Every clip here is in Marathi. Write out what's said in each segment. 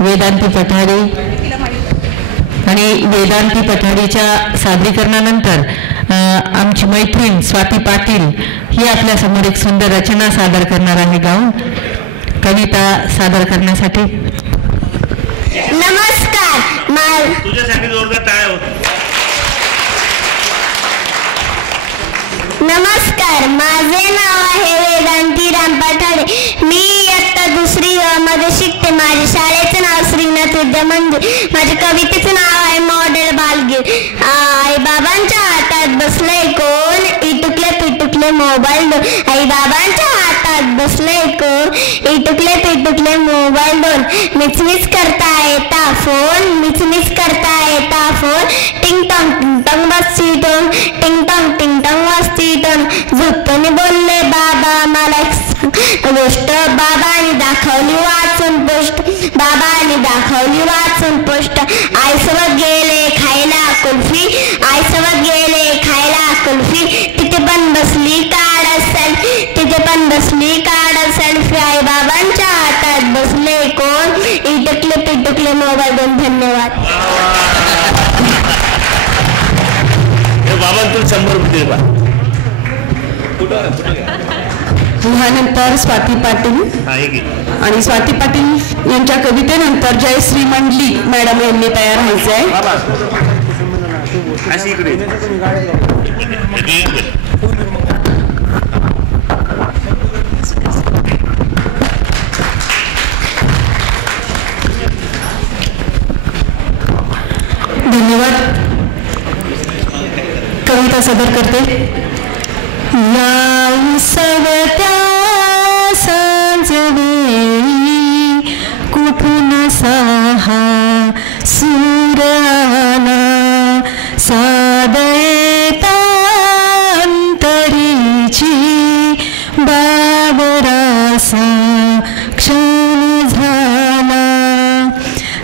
वेदांती पठाडे आणि वेदांती पठाडेच्या सादरीकरणानंतर आमची मैत्रीण स्वाती पाटील ही आपल्या समोर एक सुंदर रचना सादर करणार आहे गाऊन कविता सादर करण्यासाठी। नमस्कार, तुझ्यासाठी जोरदार टाळ्या होत। नमस्कार, माझे नाव आहे वेदांती राम पठाडे। मी इयत्ता दुसरी मध्ये शिकते। माझ्या शाळेचे नाव श्रीनाथ विद्या मंदिर। माझ्या कवितेचे नाव आहे मॉडेल बालगीर। आई बाबांच्या हातात बसले कोण, इटुकले पिटुकले मोबाईल दोन। आई बाबांच्या हातात बसले कोण, इटुकले पिटुकले मोबाईल दोन। मिचमिच करता येता फोन, मिचमिच करता येता फोन। टिंग टॉंग वाजती टोन, टिंग टॉंग वाजती टोन। झोपताना बोलले बाबा मला गोष्ट, बाबांनी दाखवली वाचून पोस्ट, बाबांनी दाखवली वाचून पोस्ट। आईसोबत गेले खायला कुल्फी, आईसोबत गेले खायला कुल्फी। तिथे पण बसली काढ सेल्फी, तिथे पण बसली काढ सेल्फी। आई बाबांच्या हातात बसले कोण, इटुकले पिटुकले मोबाईल दोन। धन्यवाद। बाबा तू 100 रुपये दे। ह्यानंतर स्वाती पाटील आणि स्वाती पाटील यांच्या कवितेनंतर जयश्री मंडलिक मॅडम यांनी तयार व्हायचं आहे। धन्यवाद। कविता सादर करते। या उसवत्या सांजवेळी कुठून साहा सूर आला, सादयता अंतरीची बाबरासा क्षण झाला।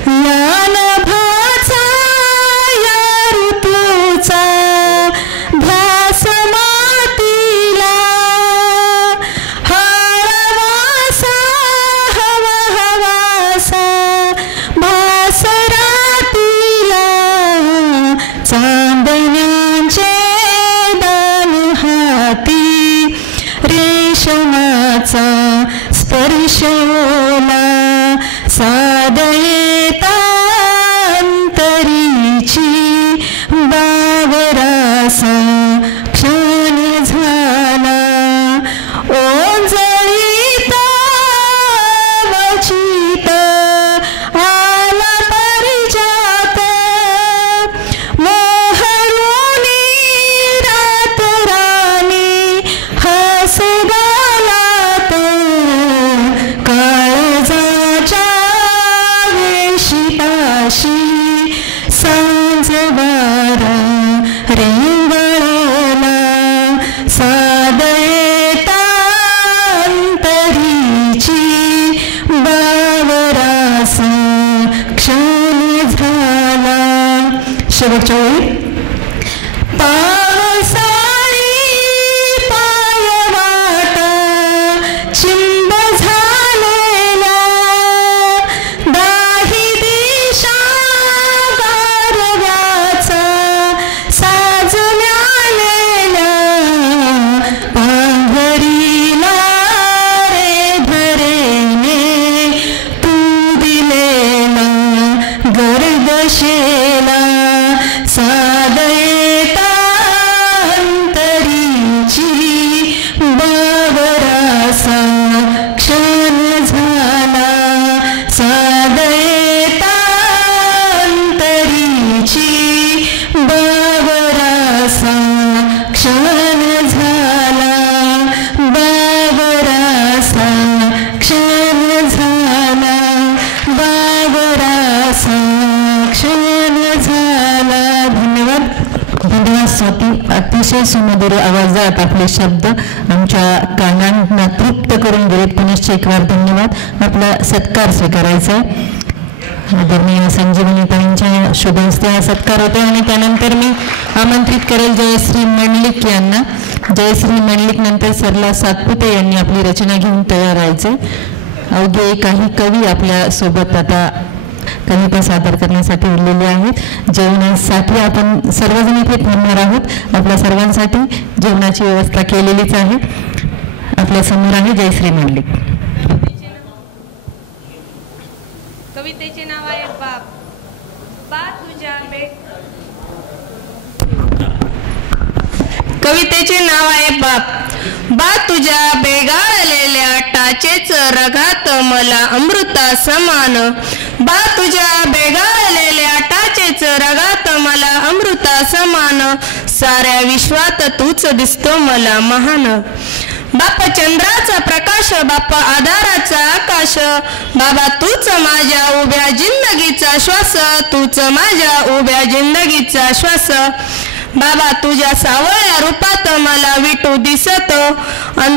या नभाचा या ऋतूचा ध्यास मातीला, हळवासा हवा हवासा भास रातीला। चांदण्याचे दान हाती रेशमाचा स्पर्श ओला, सादयता अंतरीची बावरासा क्षण झाला। ओंजळीत वचित आला परिजात, मोहरुनी रात राणी हस गालात। काळजाच्या वेशिताशी सांज वारा रेंगाळला, सादयता अंतरीची बावरासा क्षण झाला। शेवटच्या ओळी। पावसाळी पायवाटा चिंब झालेला, दाही दिशा गारव्याचा साज मिळालेला। पांघरीला रे धरेने तू दिलेला गर्दशेला, सादयता अंतरीची बावरासा क्षण झाला। सादयता अंतरीची बावरासा क्षण झाला, बावरासा क्षण झाला, बावरासा क्षण झाला। धन्यवाद। धन्यवाद स्वाती। अतिशय सुमधुर आवाजात आपले शब्द आमच्या कानांना तृप्त करून गेलेत। पुनश्च एक वार धन्यवाद। आपला सत्कार स्वीकारायचा आदरणीय संजीवनीताईंच्या शुभ हस्ते हा सत्कार होतो आणि त्यानंतर मी आमंत्रित करेल जयश्री मंडलिक यांना। जयश्री मंडलिक नंतर सरला सातपुते यांनी आपली रचना घेऊन तयार व्हायचे। अवघे काही कवी आपल्या सोबत आता कविता सादर करण्यासाठी उरलेली आहेत. जेवणासाठी आपण सर्वजण इथे थांबणार आहोत. आपल्या सर्वांसाठी जेवणाची व्यवस्था केलेलीच आहे. आपल्या समोर आहे जयश्री मंडलिक. कवितेचे नाव आहे बाप. कवितेचे नाव आहे बा तुझ्या बेगाळलेल्या टाचेच रगात मला अमृता समान. बा तुझ्या बेगाळलेल्या टाचेच रगात मला अमृता समान. साऱ्या विश्वात तूच दिसतो मला महान. बाप चंद्राचा प्रकाश, बाप आधाराचा आकाश. बाबा तूच माझ्या उभ्या जिंदगीचा श्वास. तूच माझ्या उभ्या जिंदगीचा श्वास. बाबा तुझ्या सावळ्या रूपात मला विटू दिसत अन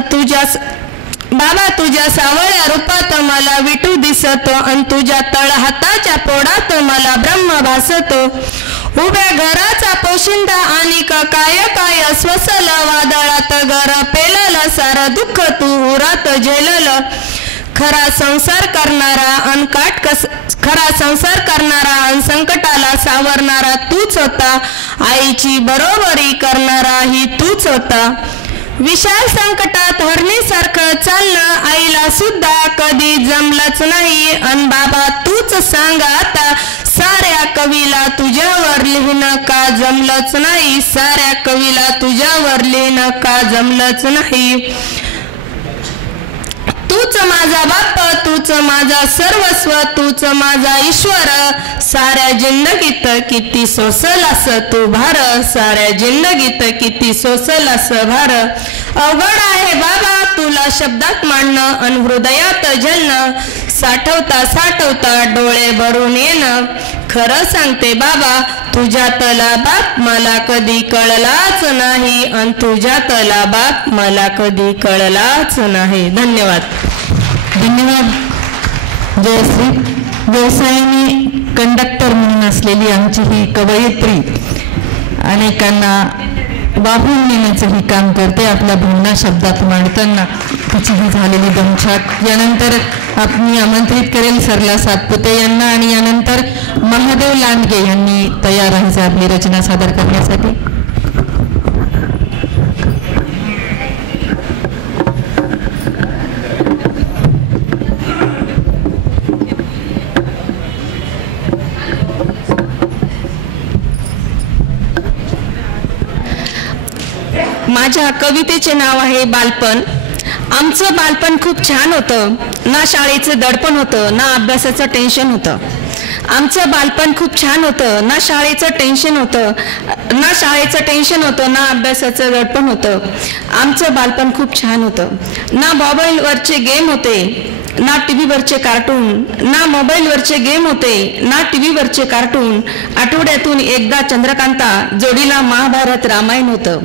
बाबा तुझ्या सावळ्या रूपात मला विटू दिसत अन तुझ्या तळहाताच्या पोडात मला ब्रह्म भासत. उभ्या घराचा पोशिंदा आणि काय काय स्वसल वादळात घर पेलल सारं दुःख तू उरात झेलल. खरा संसार करणारा अन संकटाला सावरणारा तूच होता. आईची बरोबरी करणारा ही तूच होता. विशाल संकटात हरणीसारखं चालणं आईला सुद्धा कधी जमलंच नाही. अन बाबा तूच सांग आता साऱ्या कवीला तुझ्यावर लिहिणं का जमलंच नाही. साऱ्या कवीला तुझ्यावर लिहिणं का जमलंच नाही. तूच माझा बाप, तूच माझा सर्वस्व, तूच माझा ईश्वर. साऱ्या जिंदगीत किती सोसलास तू भार. साऱ्या जिंदगीत किती सोसलास भार. अवघड आहे बाबा तुला शब्दात मांडणं अन हृदयात झेलणं. साठवता साठवता डोळे भरून येणं. खरं सांगते बाबा तुझ्यातला बाप मला कधी कळलाच नाही. अन तुझ्यातला बाप मला कधी कळलाच नाही. धन्यवाद. धन्यवाद जयश्री. व्यवसायाने कंडक्टर म्हणून असलेली आमची ही कवयित्री अनेकांना वाहून नेण्याचंही काम करते. आपल्या भावना शब्दात मांडताना तिची ही झालेली दमछाक. यानंतर मी आमंत्रित करेल सरला सातपुते यांना आणि यानंतर महादेव लांडगे यांनी तयार राहायचं आपली रचना सादर करण्यासाठी. माझ्या कवितेचे नाव आहे बालपण. आमचं बालपण खूप छान होतं. ना शाळेचं दडपण होतं, ना अभ्यासाचं टेन्शन होतं. आमचं बालपण खूप छान होतं. ना शाळेचं टेन्शन होतं, ना अभ्यासाचं दडपण होतं. आमचं बालपण खूप छान होतं. ना मोबाईलवरचे गेम होते, ना टी व्हीवरचे कार्टून. ना मोबाईलवरचे गेम होते, ना टी व्हीवरचे कार्टून. आठवड्यातून एकदा चंद्रकांता जोडीला महाभारत रामायण होतं.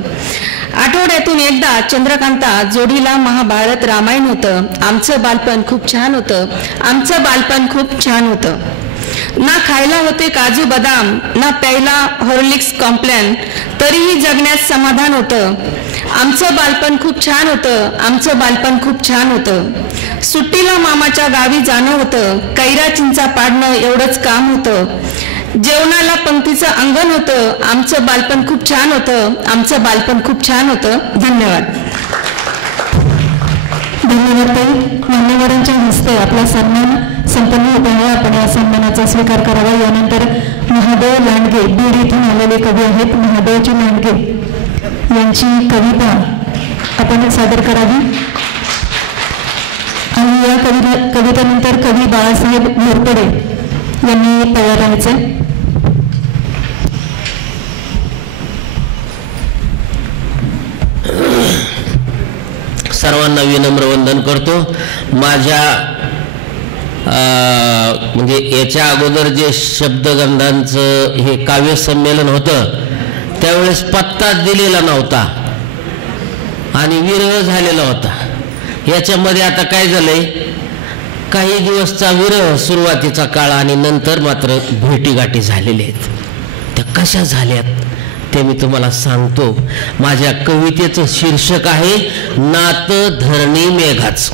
आठवड्यातून एकदा चंद्रकांता जोडीला महाभारत रामायण होतं. आमचं बालपण खूप छान होतं. आमचं बालपण खूप छान होतं. ना खायला होते काजू बदाम, ना प्यायला हॉर्लिक्स कॉम्प्लॅन, तरीही जगण्यात समाधान होतं. आमचं बालपण खूप छान होतं. आमचं बालपण खूप छान होतं. सुट्टीला मामाच्या गावी जाणं होतं. कैरा चिंचा पाडणं एवढंच काम होतं. जेवणाला पंक्तीचं अंगण होतं. आमचं बालपण खूप छान होतं. आमचं बालपण खूप छान होतं. धन्यवाद. धन्यवाद ताई. मान्यवरांच्या हस्ते आपला सन्मान संपन्न होत आहे. आपण या सन्मानाचा स्वीकार करावा. यानंतर महादेव लांडगे बीड इथून आलेले कवी आहेत. महादेवजी लांडगे यांची कविता आपण सादर करावी आणि या कवितेनंतर कवी बाळासाहेब घोरपडे यांनी तयार राहायचे. सर्वांना विनम्र वंदन करतो. माझ्या म्हणजे याच्या अगोदर जे शब्दगंधांचं हे काव्य संमेलन होतं त्यावेळेस पत्ता दिलेला नव्हता आणि विरह झालेला होता. याच्यामध्ये आता काय झालंय, काही दिवसचा विरह सुरुवातीचा काळ आणि नंतर मात्र भेटीगाठी झालेल्या आहेत. त्या कशा झाल्यात ते मी तुम्हाला सांगतो. माझ्या कवितेचं शीर्षक आहे नात धरणी मेघाच.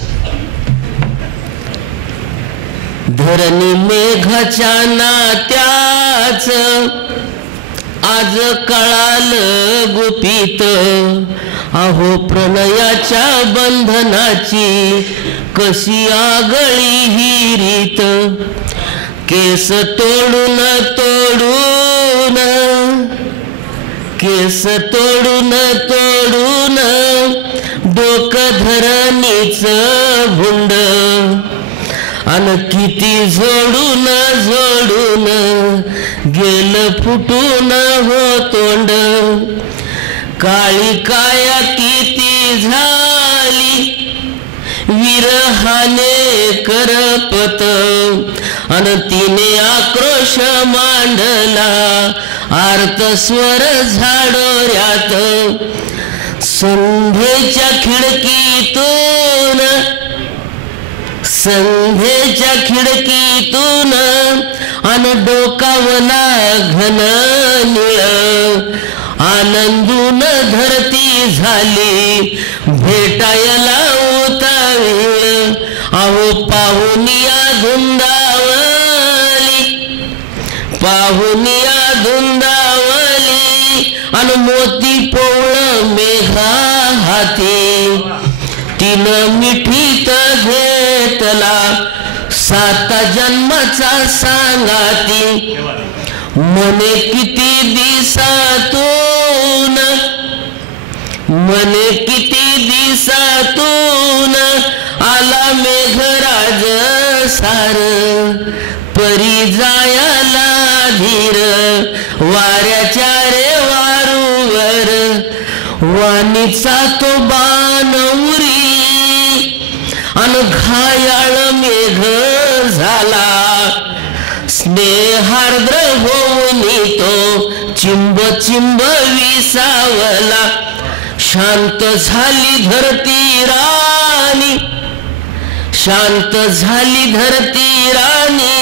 धरणी मेघाच्या नात्याच आज कळालं गुपित, अहो प्रणयाच्या बंधनाची कशी आगळी ही रीत. केस तोडून तोडून, केस तोडून तोडून डोकं धरणीच भुंड, अन किती झोडून झोडून गेलं फुटून हो तोंड. काळी काया किती झाली विरहाने करपत, अन तिने आक्रोश मांडला आर्त स्वर झाडोऱ्यात. संध्येच्या खिडकीतून, संध्येच्या खिडकीतून अन डोकावला घन निळ, आनंदून धरती झाली भेटायला उतावीळ. अहो पाहुनिया धुंदावली, पाहुनिया धुंदावली अन मोती पोवळ मेघा हाती. तिनं मिठीत घेतला 7 जन्माचा सांगाती. मने किती दिवसातून, मने किती दिवसातून आला मेघराज सार. परी जायाला धीर वाऱ्याच्या रे वारूवर, वाणीचा तो बाण उरी अन घायाळ मेघ झाला. स्नेहार्द्र होऊन तो चिंब चिंब विसावला. शांत झाली धरती राणी, शांत झाली धरती राणी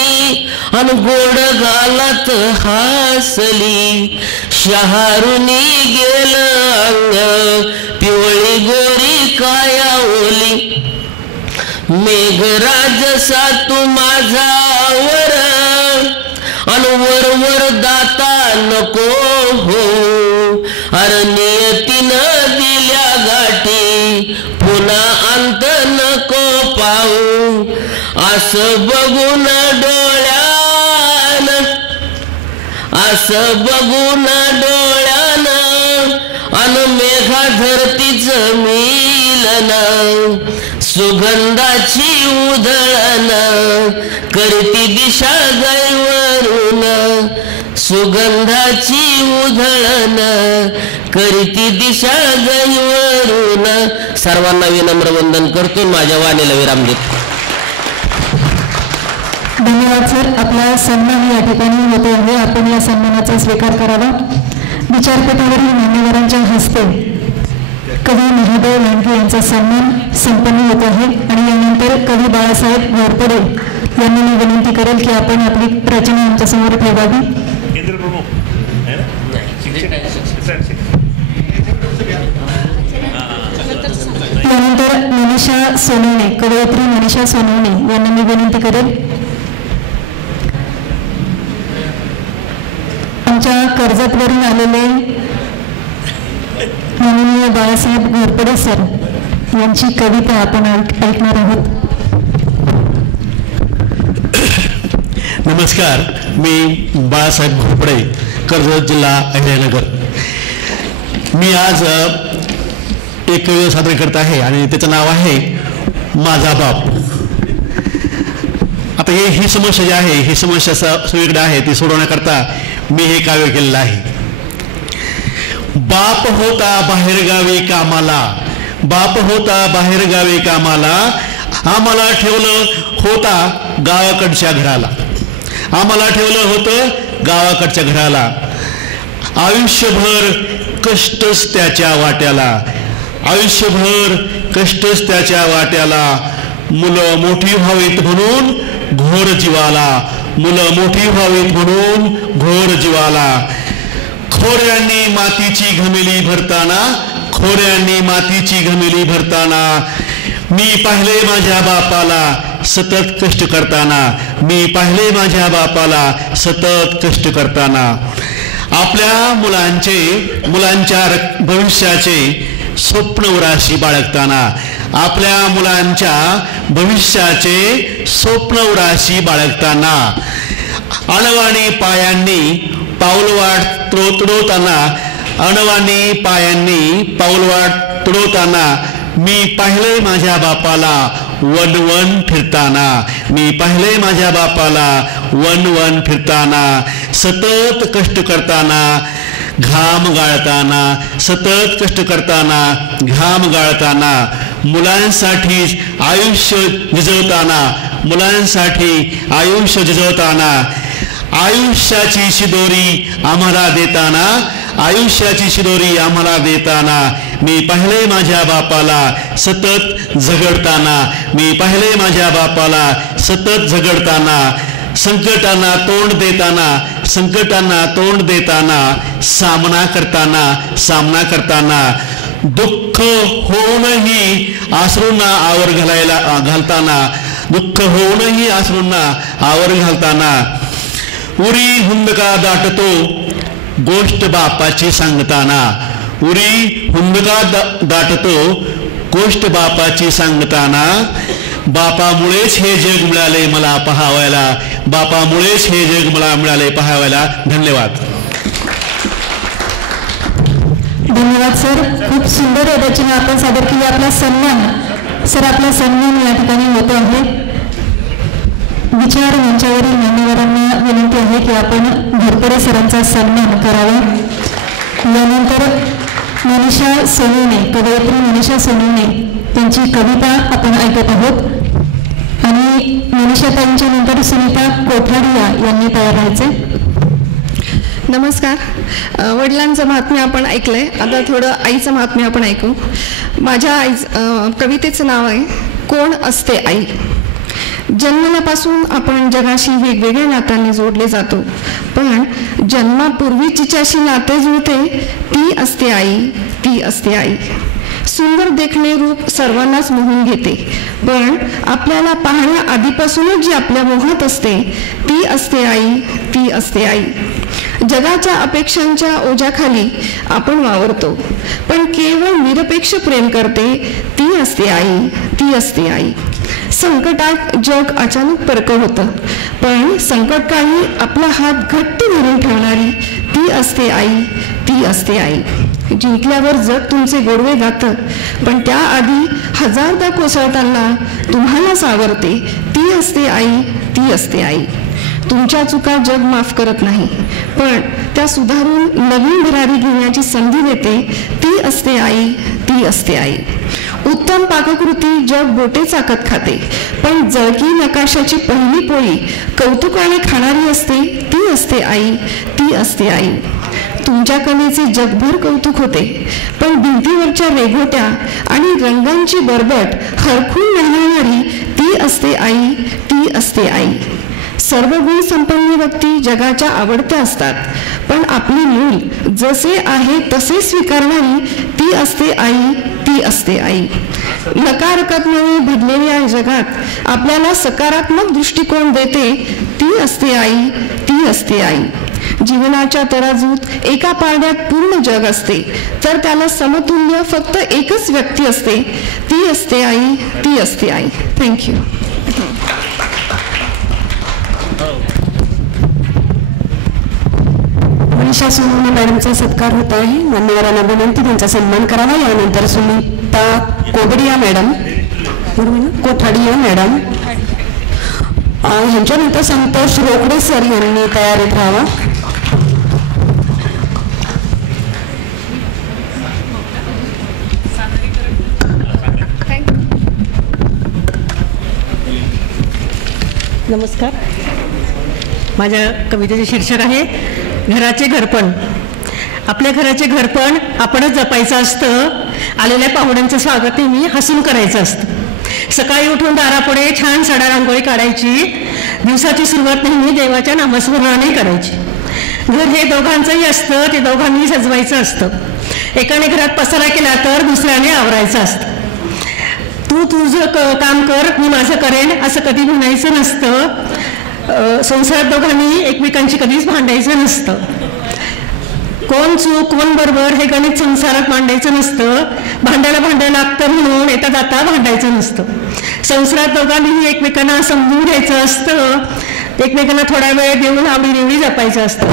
अन गोड गालात हासली. शहारुनी गेलं अंग पिवळी गोरी काया ओली. मेघराज सातू माझा वर अन वर दाता नको हो. अरे नियतीनं दिल्या गाठी पुन्हा अंत नको पाहू. असं बघून डोळ्यानं, असं बघून डोळ्यानं अन मेघा धरतीच मिलन. सुगंधाची उधळण करती दिशा गैवरून, सुगंधाची उधळण करती दिशा गैवरून. सर्वांना विनम्र वंदन करतो, माझ्या वाणीला विराम देतो. धन्यवाद सर. आपला सन्मान या ठिकाणी होतो आहे. आपण या सन्मानाचा स्वीकार करावा. विचारपीठावरील मान्यवरांच्या हस्ते कवी महादेव लांडगे यांचा सन्मान संपन्न होत आहे आणि यानंतर कवी बाळासाहेब घोरपडे यांनी मी विनंती करेल की आपण आपली रचना आमच्यासमोर ठेवावी. त्यानंतर मनीषा सोनवणे, कवयित्री मनीषा सोनवणे यांना मी विनंती करेल. आमच्या कर्जतवरून आलेले माननीय बाळासाहेब घोरपडे सर यांची कविता आपण ऐकणार आहोत. नमस्कार, मी बाळासाहेब घोरपडे, कर्जत जिल्हा अहिल्यानगर. मी आज एक कविता सादर करत आहे आणि त्याचं नाव आहे माझा बाप. आता ही समस्या जी आहे, ही समस्या सगळीकडे आहे, ती सोडवण्याकरता मी हे काव्य केलेलं आहे. बाप होता बाहेरगावी कामाला, बाप होता बाहेरगावी कामाला, आम्हाला ठेवलं होता गावाकडच्या घराला, आम्हाला ठेवलं होतं गावाकडच्या घराला. आयुष्यभर कष्टच त्याच्या वाट्याला, आयुष्यभर कष्टच त्याच्या वाट्याला. मुलं मोठी व्हावीत म्हणून घोर जीवाला, मुलं मोठी व्हावीत म्हणून घोर जीवाला. खोऱ्यांनी मातीची घमेली भरताना, खोऱ्यांनी मातीची घमेली भरताना मी पाहिले माझ्या बापाला सतत कष्ट करताना, मी पाहिले माझ्या बापाला सतत कष्ट करताना. आपल्या मुलांच्या भविष्याचे स्वप्न उराशी बाळगताना, आपल्या मुलांच्या भविष्याचे स्वप्न उराशी बाळगताना, अणवाणी पायांनी पाऊलवाट तुडवताना, अणवाणी पायांनी पाऊलवाट तुडवताना, मी पाहिले माझ्या बापाला वन फिरताना, मी पाहिले माझ्या बापाला वन फिरताना, सतत कष्ट करताना, घाम गाळताना, सतत कष्ट करताना, घाम गाळताना, मुलांसाठी आयुष्य झिजवताना, मुलांसाठी आयुष्य झिजवताना, आयुष्याची शिदोरी आम्हाला देताना, आयुष्याची शिदोरी आम्हाला देताना, मी पाहिले माझ्या बापाला सतत झगडताना, मी पाहिले माझ्या बापाला सतत झगडताना, संकटांना तोंड देताना, संकटांना तोंड देताना, सामना करताना, दुःख होऊनही अश्रूंना आवर घालताना, दुःख होऊनही अश्रूंना आवर घालताना, उरी हुंदका दाटतो गोष्ट बापाची सांगताना, उरी हुंदका दाटतो गोष्ट बापाची सांगताना, बापामुळेच हे जग मिळाले मला पाहावायला, बापामुळेच हे जग मला मिळाले पाहावायला. धन्यवाद. धन्यवाद सर. खूप सुंदर रचना आपण सादर केली. आपला सन्मान सर, आपला सन्मान या ठिकाणी होत आहे. विचार मंचावरील मान्यवरांना विनंती आहे की आपण घोरपडे सरांचा सन्मान करावा. यानंतर मनीषा सोनवणे, कवयित्री मनीषा सोनवणे त्यांची कविता आपण ऐकत आहोत आणि मनीषाताईंच्या नंतर सुनीता कोठाडिया यांनी तयार व्हायचे. नमस्कार. वडिलांचं महात्म्य आपण ऐकलंय, आता थोडं आईचं महात्म्य आपण ऐकू. माझ्या कवितेचं नाव आहे कोण असते आई. जन्मल्यापासून आपण जगाशी वेगवेगळ्या नात्यांनी जोडले जातो, पण जन्मापूर्वी जिच्याशी नाते जुळते ती असते आई, ती असते आई. सुंदर देखणे रूप सर्वांनाच मोहून घेते, पण आपल्याला पाहण्या आधीपासूनच जी आपल्या मोहात असते ती असते आई, ती असते आई. जगाच्या अपेक्षांच्या ओझ्याखाली आपण वावरतो, पण केवळ निरपेक्ष प्रेम करते ती असते आई, ती असते आई. संकटात जग अचानक परक होतं, पण संकटकाळी आपला हात घट्ट धरून ठेवणारी ती असते आई, ती असते आई. जिंकल्यावर जग तुमचे गोडवे गातं, पण त्याआधी हजारदा कोसळताना तुम्हाला सावरते ती असते आई, ती असते आई. तुमच्या चुका जग माफ करत नाही, पण त्या सुधारून नवीन भरारी घेण्याची संधी देते ती असते आई, ती असते आई. उत्तम पाककृती जग बोटे चाकत खाते, पण जळकी नकाशाची पहिली पोळी कौतुकाने खाणारी असते ती असते आई, ती असते आई. तुमच्या कलेचे जगभर कौतुक होते, पण भिंतीवरच्या रेघोट्या आणि रंगांची बरबट हरखून मिळणारी ती असते आई, ती असते आई. सर्व गुण संपन्न व्यक्ती जगाच्या आवडत्या असतात, पण आपले मूल जसे आहे तसे स्वीकारणारी ती असते आई, ती असते आई. नकारात्मकपणे भरलेल्या जगात आपल्याला सकारात्मक दृष्टिकोन देते ती असते आई, ती असते आई. जीवनाच्या तराजूत एका पारड्यात पूर्ण जग असते, तर त्याला समतुल्य फक्त एकच व्यक्ती असते ती असते आई, ती असते आई. थँक्यू. मनीषा सोनवणे मॅडमचा सत्कार होत आहे. मान्यवरांना विनंती त्यांचा सन्मान करावा. यानंतर सुनीता कोबडिया मॅडम, कोठाडिया मॅडम, ह्यांच्यानंतर संतोष रोकडे सर यांनी तयारीत राहावा. नमस्कार. माझ्या कवितेचे शीर्षक आहे घराचे घरपण. आपल्या घराचे घरपण आपणच जपायचं असतं. आलेल्या पाहुण्यांचं स्वागत नेहमी हसून करायचं असतं. सकाळी उठून दारापुढे छान सडा रांगोळी काढायची. दिवसाची सुरुवात नेहमी देवाच्या नामस्मरणाने करायची. घर हे दोघांचंही असतं, ते दोघांनी सजवायचं असतं. एकाने घरात पसारा केला तर दुसऱ्याने आवरायचं असतं. तू तुझं काम कर, मी माझं करेन असं कधी म्हणायचं नसतं. संसारात दोघांनी एकमेकांची कधीच भांडायचं नसतं. कोण चूक कोण बरोबर हे गणित संसारात मांडायचं नसतं. भांडायला लागतं म्हणून येता जाता भांडायचं नसतं. संसारात दोघांनीही एकमेकांना समजून घ्यायचं असतं. एकमेकांना थोडा वेळ देऊन आवडीनिवडी जपायचं असतं.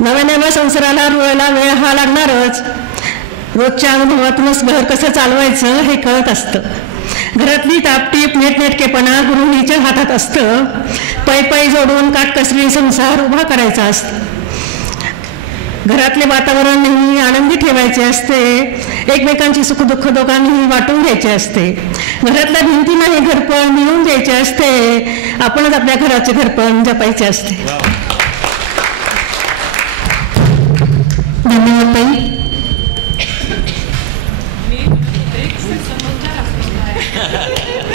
नव्या संसाराला रुळायला वेळ हा लागणारच. रोजच्या अनुभवातूनच घर कसं चालवायचं हे कळत असतं. घरातली टापटीप नेटनेटकेपणा गृहिणीच्या हातात असतं. पै जोडून काटकसरी संसार उभा करायचा असतो. घरातले वातावरण नेहमी आनंदी ठेवायचे असते. एकमेकांची सुखदुःख दोघांनीही वाटून घ्यायचे असते. घरातल्या भिंतींनाही घरपण मिळवून द्यायचे असते. आपणच आपल्या घराचे घरपण जपायचे असते. धन्यवाद ताई.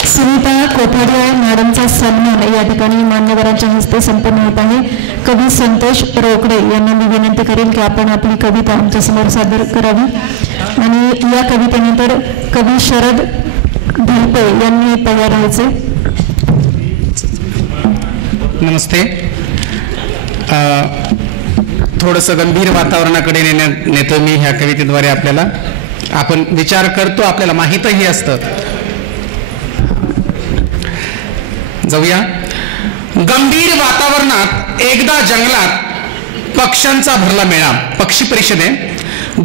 सुनीता कोठारे मॅडमचा सन्मान या ठिकाणी मान्यवरांच्या हस्ते संपन्न होत आहे. कवी संतोष रोकडे यांना मी विनंती करेन की आपण आपली कविता आमच्यासमोर सादर करावी. आणि या कवितेनंतर कवी शरद ढलपे यांनी तयार व्हायचे. नमस्ते. थोडंसं गंभीर वातावरणाकडे नेतो मी ह्या कवितेद्वारे. आपल्याला आपण विचार करतो, आपल्याला माहीतही असतं. जाऊया. गंभीर वातावरणात एकदा जंगलात पक्ष्यांचा भरला मेळा. पक्षी परिषद आहे.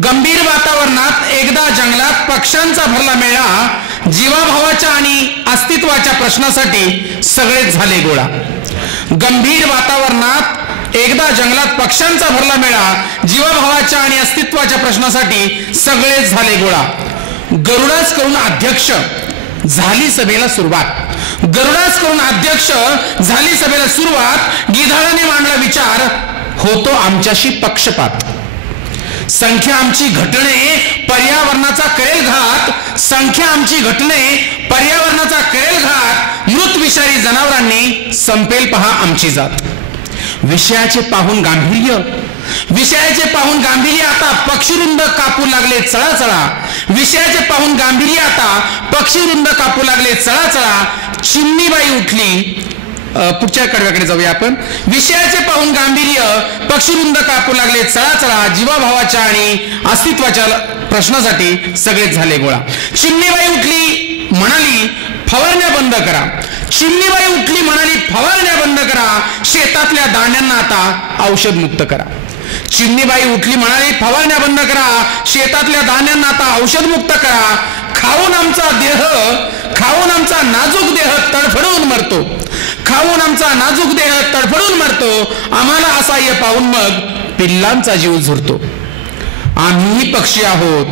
गंभीर वातावरणात एकदा जंगलात पक्ष्यांचा भरला मेळा. जीवाभावाच्या आणि अस्तित्वाच्या प्रश्नासाठी सगळेच झाले गोळा. गंभीर वातावरणात एकदा जंगलात पक्ष्यांचा भरला मेळा. जीवाभावाच्या आणि अस्तित्वाच्या प्रश्नासाठी सगळेच झाले गोळा. गरुडाच करून अध्यक्ष झाली सभेला सुरुवात. गरुडाच करून अध्यक्ष झाली सभेला सुरुवात. गिधाडाने मांडला विचार, होतो आमच्याशी पक्षपात. संख्या आमची घटणे पर्यावरणाचा करेल घात. संख्या आमची घटणे पर्यावरणाचा करेल घात. मृत विषारी जनावरांनी संपेल पहा आमची जात. विषयाचे पाहून गांभीर्य आता पक्षीरुंद कापू लागले चळाचळा. विषयाचे पाहून गांभीर्य आता पक्षीरुंद कापू लागले चळाचळा. चिमणीबाई उठली. पुढच्या कडव्याकडे जाऊया आपण. विषयाचे पाहून गांभीर्य पक्षीरुंद कापू लागले चळाचळा. जीवाभावाच्या आणि अस्तित्वाच्या प्रश्नासाठी सगळेच झाले गोळा. चिमणीबाई उठली म्हणाली फवारण्या बंद करा. चिमणीबाई उठली म्हणाली फवारण्या बंद करा. शेतातल्या दाण्यांना आता औषध मुक्त करा. चिमणीबाई उठली म्हणाली फवारण्या बंद करा. शेतातल्या धान्यांना आता औषध मुक्त करा. खाऊन आमचा नाजूक देह तडफडून मरतो. खाऊन आमचा नाजूक देह तडफडून मरतो. आम्हाला असहाय्य पाहून मग पिल्लांचा जीव झुरतो. आम्हीही पक्षी आहोत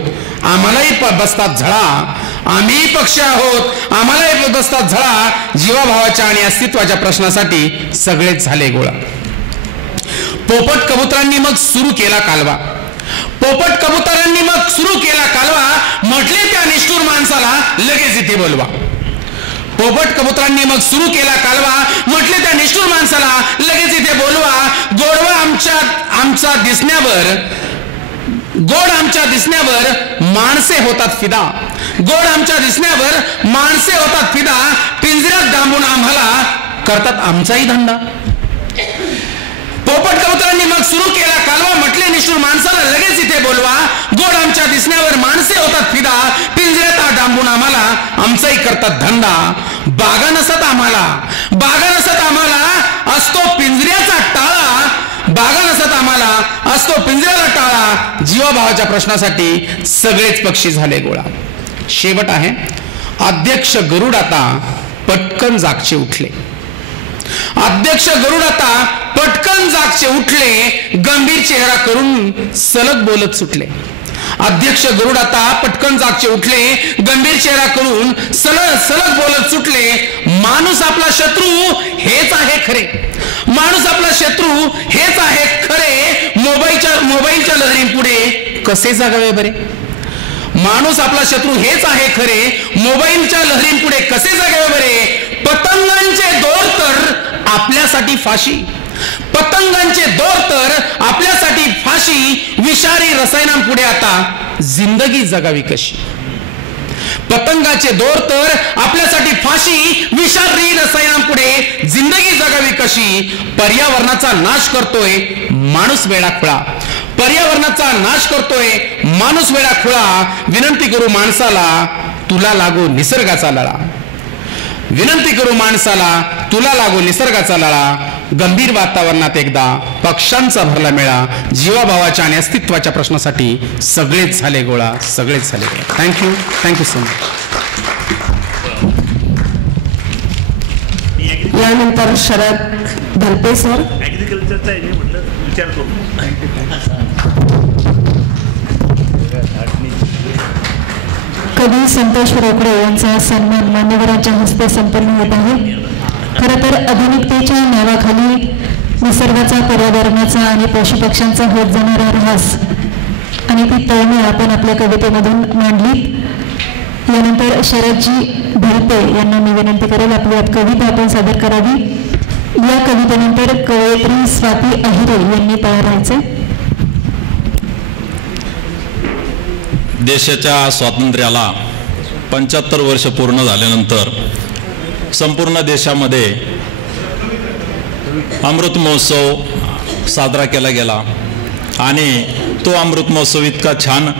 आम्हालाही बसतात झळा. आम्ही पक्षी आहोत आम्हालाही बसतात झळा. जीवाभावाच्या आणि अस्तित्वाच्या प्रश्नासाठी सगळेच झाले गोळा. पोपट कबुतरांनी मग सुरू केला कालवा. पोपट कबुतरांनी मग सुरू केला कालवा. म्हटले त्या निष्ठुर माणसाला लगेच इथे बोलवा. पोपट कबुतरांनी मग सुरू केला कालवा. म्हटले त्या निष्ठुर माणसाला लगेच इथे बोलवा. गोड आमच्या दिसण्यावर माणसे होतात फिदा. गोड आमच्या दिसण्यावर माणसे होतात फिदा. पिंजऱ्यात डांबून आम्हाला करतात आमचाही धंदा. पोपट कबुतरांनी मग सुरू केला कालवा. म्हटले निष्ठुर माणसाला लगेच इथे बोलवा. गोड आमच्या दिसण्यावर माणसे होतात फिदा. पिंजऱ्यात डांबून आम्हाला आमचाही करतात धंदा. बागा नसत आम्हाला असतो पिंजऱ्याचा टाळा. बागा नसत आम्हाला असतो पिंजऱ्याचा टाळा. जीवाभावाच्या प्रश्नासाठी सगळेच पक्षी झाले गोळा. शेवट आहे. अध्यक्ष गरुड आता पटकन जागचे उठले. अध्यक्ष गरुड आता पटकन जागचे उठले. गंभीर चेहरा करून सलग बोलत सुटले. अध्यक्ष गरुड आता पटकन जागचे उठले. गंभीर चेहरा करून सलग बोलत सुटले. माणूस आपला शत्रू हेच आहे खरे. माणूस आपला शत्रू हेच आहे खरे. मोबाईलच्या लहरींपुढे कसे जागावे बरे. माणूस आपला शत्रू हेच आहे खरे. मोबाईलच्या लहरींपुढे कसे जागावे बरे. पतंगांचे दोर तर आपल्यासाठी फाशी. पतंगांचे दोर तर आपल्यासाठी फाशी. विषारी रसायनांपुढे आता जिंदगी जगावी कशी. पतंगाचे दोर तर आपल्यासाठी फाशी, विषारी रसायनांपुढे जिंदगी जगावी कशी. पर्यावरणाचा नाश करतोय माणूस वेडाखुळा, पर्यावरणाचा नाश करतोय माणूस वेडाखुळा. विनंती करू माणसाला तुला लागो निसर्गाचा लळा, विनंती करू माणसाला तुला लागो निसर्गाचा लळा. गंभीर वातावरणात एकदा पक्ष्यांचा भरला मेळा. जीवाभावाच्या आणि अस्तित्वाच्या प्रश्नासाठी सगळेच झाले गोळा, सगळेच झाले गोळा. Thank you, thank you so much. यानंतर शरद धलपे सर. ऍग्रिकल्चरचा आहे म्हटलं विचार करू. कवी संतोष रोकडे यांचा सन्मान मान्यवरांच्या हस्ते संपन्न होत आहे. खरं तर आधुनिकतेच्या नावाखाली निसर्गाचा, पर्यावरणाचा आणि पशुपक्ष्यांचा होत जाणारा ऱ्हास आणि ती तळमळ आपण आपल्या कवितेमधून मांडली. यानंतर शरदजी धलपे यांना मी विनंती करेल आपली कविता आपण सादर करावी. या कवितेनंतर कवयित्री स्वाती अहिरे यांनी तयार व्हायचे. देशाच्या स्वातंत्र्याला 75 वर्ष पूर्ण झाल्यानंतर संपूर्ण देशामध्ये अमृत महोत्सव साजरा केला गेला आणि तो अमृत महोत्सव इतका छान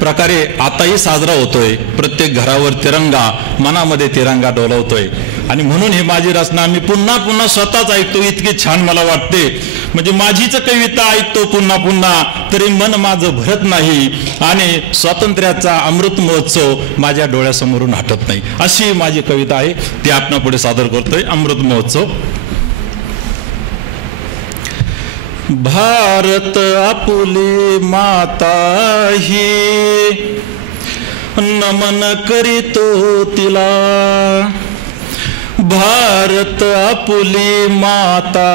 प्रकारे आताही साजरा होतोय. प्रत्येक घरावर तिरंगा, मनामध्ये तिरंगा डोलवतोय. आणि म्हणून ही माझी रचना मी पुन्हा पुन्हा स्वतःच ऐकतो, इतकी छान मला वाटते. म्हणजे माझीच कविता ऐकतो पुन्हा पुन्हा तरी मन माझं भरत नाही आणि स्वातंत्र्याचा अमृत महोत्सव माझ्या डोळ्यासमोरून हटत नाही. अशी माझी कविता आहे, ती आपणा पुढे सादर करतोय. अमृत महोत्सव. भारत आपुली माता ही नमन करीतो तिला, भारत आपुली माता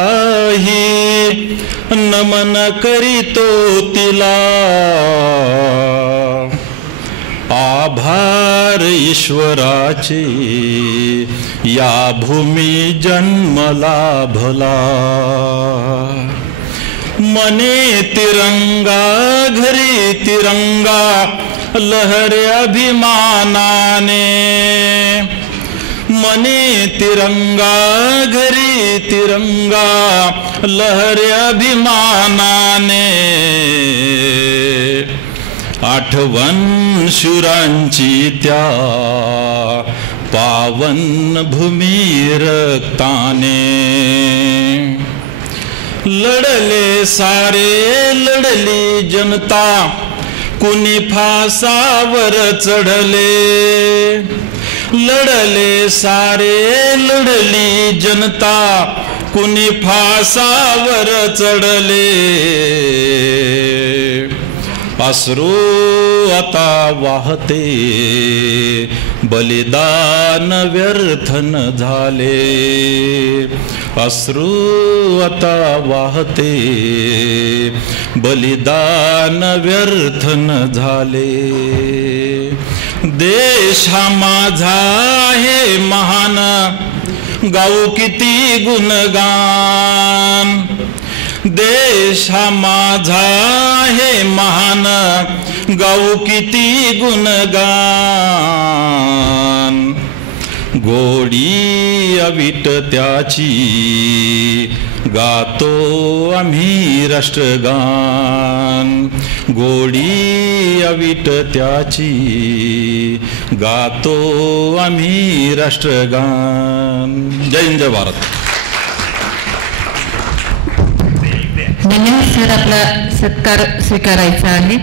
ही नमन करीतो तिला. आभार ईश्वराचे या भूमी जन्मला भला. मने तिरंगा घरी तिरंगा लहर अभिमानाने, मने तिरंगा घरी तिरंगा लहर अभिमानाने. आठवण शूरांची त्या पावन भूमी रक्ताने. लढले सारे लढली जनता कुणी फासावर चढले. लढले सारे लढली जनता कुणी फासावर चढले. अश्रू आता वाहते बलिदान व्यर्थन झाले. अश्रू आता वाहते बलिदान व्यर्थन झाले. देश हा माझा आहे महान गाऊ किती गुणगान. देश हा माझा आहे महान गाऊ किती गुणगान. गोडी अविट त्याची गातो आम्ही राष्ट्रगान. गोडी अविट त्याची गातो आम्ही राष्ट्रगान. जय हिंद जय भारत. धन्यवाद सर. आपला सत्कार स्वीकारायचा आहे.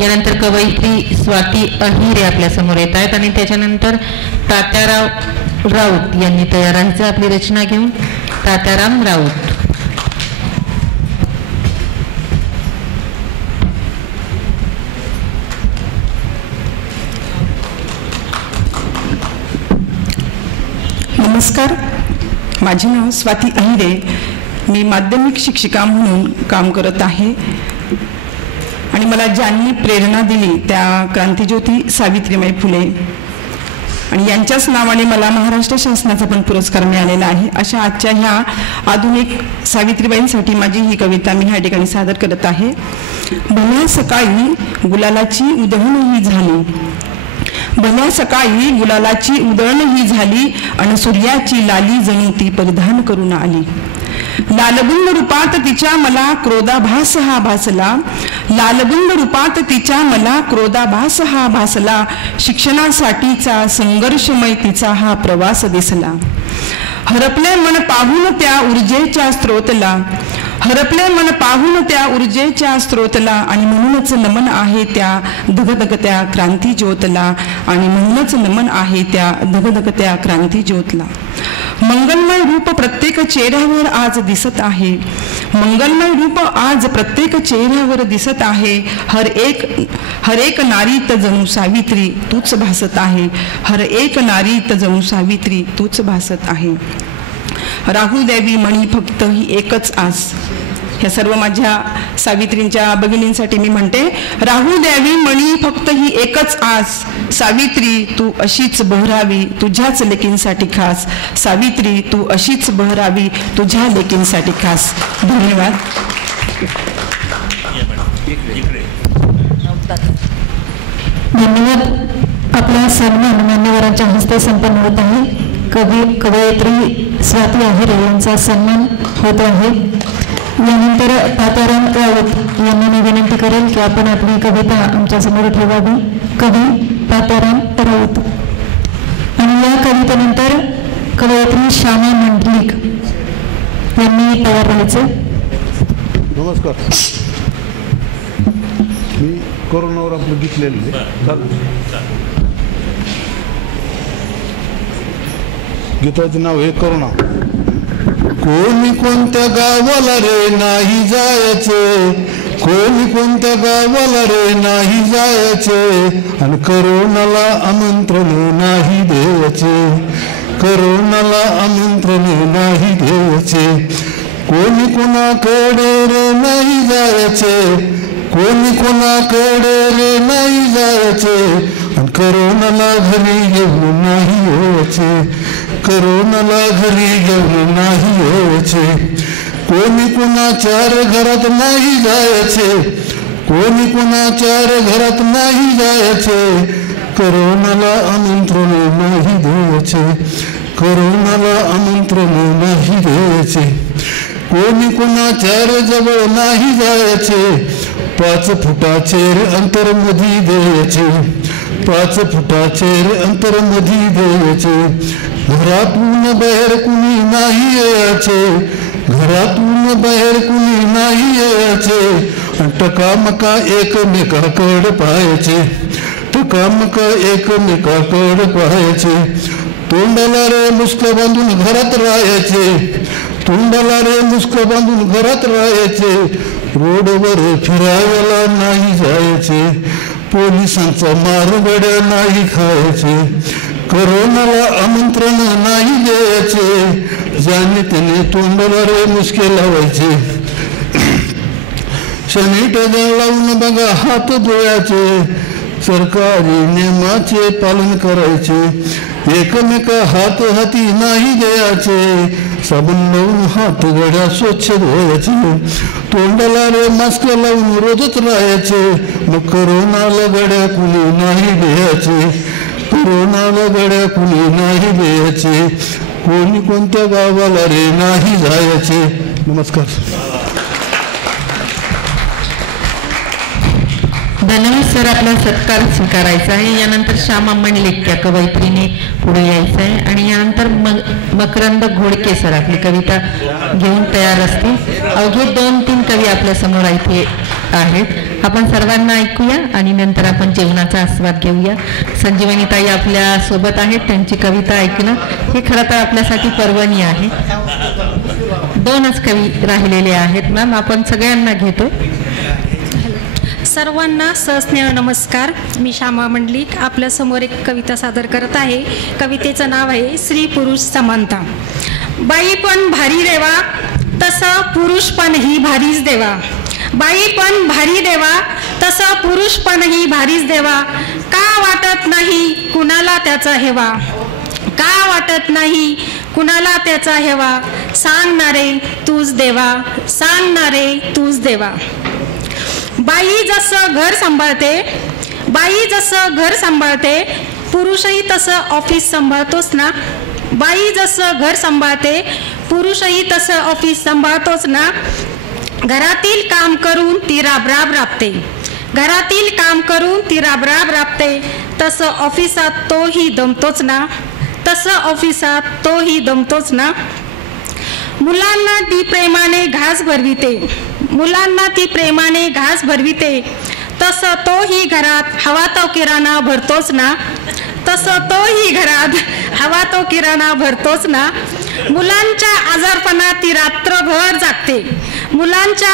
यानंतर कवयित्री स्वाती अहिरे आपल्या समोर येत आहेत आणि त्याच्यानंतर तात्याराव राऊत यांनी तयार राहायचं आपली रचना घेऊन. तात्याराम राऊत. नमस्कार, माझे नाव स्वाती अहिरे. मी माध्यमिक शिक्षिका म्हणून काम करत आहे आणि मला ज्यांनी प्रेरणा दिली त्या क्रांतिज्योती सावित्रीबाई फुले आणि यांच्याच नावाने मला महाराष्ट्र शासनाचा पण पुरस्कार मिळालेला आहे. अशा आजच्या ह्या आधुनिक सावित्रीबाईंसाठी माझी ही कविता मी ह्या ठिकाणी सादर करत आहे. भल्या सकाळी गुलालाची उधळणही झाली, भल्या सकाळी गुलालाची उधळण ही झाली आणि सूर्याची लाली जणू ती परिधान करून आली. लालबुंद रूपात तिच्या मला क्रोधाभास हा भासला. लालबुंद रूपात तिच्या मला क्रोधाभास हा भासला. शिक्षणासाठीचा संघर्षमय तिचा हा प्रवास दिसला. हरपले मन पाहून त्या ऊर्जेच्या स्रोतला. हरपले मन पाहून त्या ऊर्जेच्या स्रोतला. आणि म्हणूनच नमन आहे त्या धगधगत्या क्रांती ज्योतला. आणि म्हणूनच नमन आहे त्या धगधगत्या क्रांती ज्योतला. मंगलमय रूप प्रत्येक चेहऱ्यावर आज दिसत आहे. मंगलमय रूप आज प्रत्येक चेहऱ्यावर दिसत आहे. हर एक नारीत जणू सावित्री तूच भासत आहे. हर एक नारीत जणू सावित्री तूच भासत आहे. राहू द्यावी मणी फक्त ही एकच आस. ह्या सर्व माझ्या सावित्रींच्या भगिनींसाठी मी म्हणते, राहू द्यावी मणी फक्त ही एकच आस. सावित्री तू अशीच बहरावी तुझ्याच लेकींसाठी खास. सावित्री तू अशीच बहरावी तुझ्या लेकींसाठी खास. धन्यवाद. धन्यवाद. आपला सन्मान मान्यवरांच्या हस्ते संपन्न होत आहे. कवयित्री स्वाती आहिरे यांचा सन्मान होत आहे. यानंतर तात्याराम राऊत यांना मी विनंती करेल की आपण आपली कविता आमच्या समोर ठेवावी. कवी तात्याराम राऊत. आणि या कवितेनंतर कवयित्री श्यामा मंडलिक यांनी तयार राहायचे. नमस्कार. मी कोरोनावर आपलं घेतलेलं गीताचं नाव आहे करोना. कोणी कोणत्या गावाला रे नाही जायचे. कोणी कोणत्या गावाला रे नाही जायचे. आणि करोनाला आमंत्रण नाही द्यायचे. करोनाला आमंत्रण नाही द्यायचे. कोणी कोणाकडे रे नाही जायचे. कोणी कोणाकडे रे नाही जायचे. आणि करोनाला घरी येऊन नाही यायचे. करोनाला घरी येऊन नाही यायचे. कोणी कोणाच्या घरात नाही जायचे. कोणी कोणाच्या घरात नाही जायचे. करोनाला आमंत्रण नाही द्यायचे. करोनाला आमंत्रण नाही द्यायचे. कोणी कोणाच्या जवळ नाही जायचे. 5 फुटाचे अंतर मधी द्यायचे. 5 फुटाचे अंतर मधी द्यायचे. घरातून बाहेर कुणी नाही यायचे. घरातून बाहेर कुणी नाही यायचे. टकामका एकमेकाकडे पाहायचे. टकामका एकमेकाकडे पाहायचे. तोंडाला रे मुस्क बांधून घरात राहायचे. तोंडाला रे मुस्क बांधून घरात राहायचे. रोडवर फिरायला नाही जायचे. पोलिसांचा मारबड्या नाही खायचे. करोनाला आमंत्रण नाही द्यायचे. ज्याने त्याने तोंडाला रे मुसके लावायचे. सॅनिटायझर लावून बघा हात धुवायचे. सरकारी नियमाचे पालन करायचे. एकमेका हात हाती नाही द्यायचे. साबण लावून हात गड्या स्वच्छ धुवायचे. तोंडाला रे मास्क लावून रोजच राहायचे. मग करोनाला गड्या कुणी नाही द्यायचे. करोनाला गड्या कुणी नाही द्यायचे. कोणी कोणत्या गावाला रे नाही जायचे. नमस्कार. धन्यवाद सर. आपला सत्कार स्वीकारायचा आहे. यानंतर श्यामा मंडलिक त्या कवयित्रीने पुढे यायचं आहे. आणि यानंतर मकरंद घोडके सर आपली कविता घेऊन तयार असतील. अवघे 2-3 कवी आपल्या समोर इथे आहेत. आपण सर्वांना ऐकूया आणि नंतर आपण जेवणाचा आस्वाद घेऊया. संजीवनी ताई आपल्या सोबत आहेत. त्यांची कविता ऐकणं हे खरं तर आपल्यासाठी पर्वणी आहे. 2च कवी राहिलेले आहेत. मॅम आपण सगळ्यांना घेतो. सर्वांना सस्नेह नमस्कार. मी श्यामा मंडलिक आपल्यासमोर एक कविता सादर करत आहे. कवितेचं नाव आहे स्त्री पुरुष समानता. बाई पण भारी देवा तसं पुरुष पण ही भारीच देवा. बाई पण भारी देवा तसं पुरुष पण ही भारीच देवा. का वाटत नाही कुणाला त्याचा हेवा. का वाटत नाही कुणाला त्याचा हेवा. सांगणारे तूच देवा. सांगणारे तूच देवा. बाई जसं घर सांभाळते. बाई जसं घर सांभाळते पुरुषही तसं ऑफिस सांभाळतोच ना. बाई जसं घर सांभाळते पुरुषही तसं ऑफिस सांभाळतोच ना. घरातील काम करून ती राबराब राबते. घरातील काम करून ती राबराब राबते. तसं ऑफिसात तोही दमतोच ना. तसं ऑफिसात तोही दमतोच ना. मुलांना ती प्रेमाने घास भरविते. मुलांना ती प्रेमाने घास भरविते. तसं तोही घरात हवा तो किराणा भरतोच ना. तसं तोही घरात हवा तो किराणा भरतोच ना. मुलांच्या आजारपणात ती रात्रभर जागते. मुलांच्या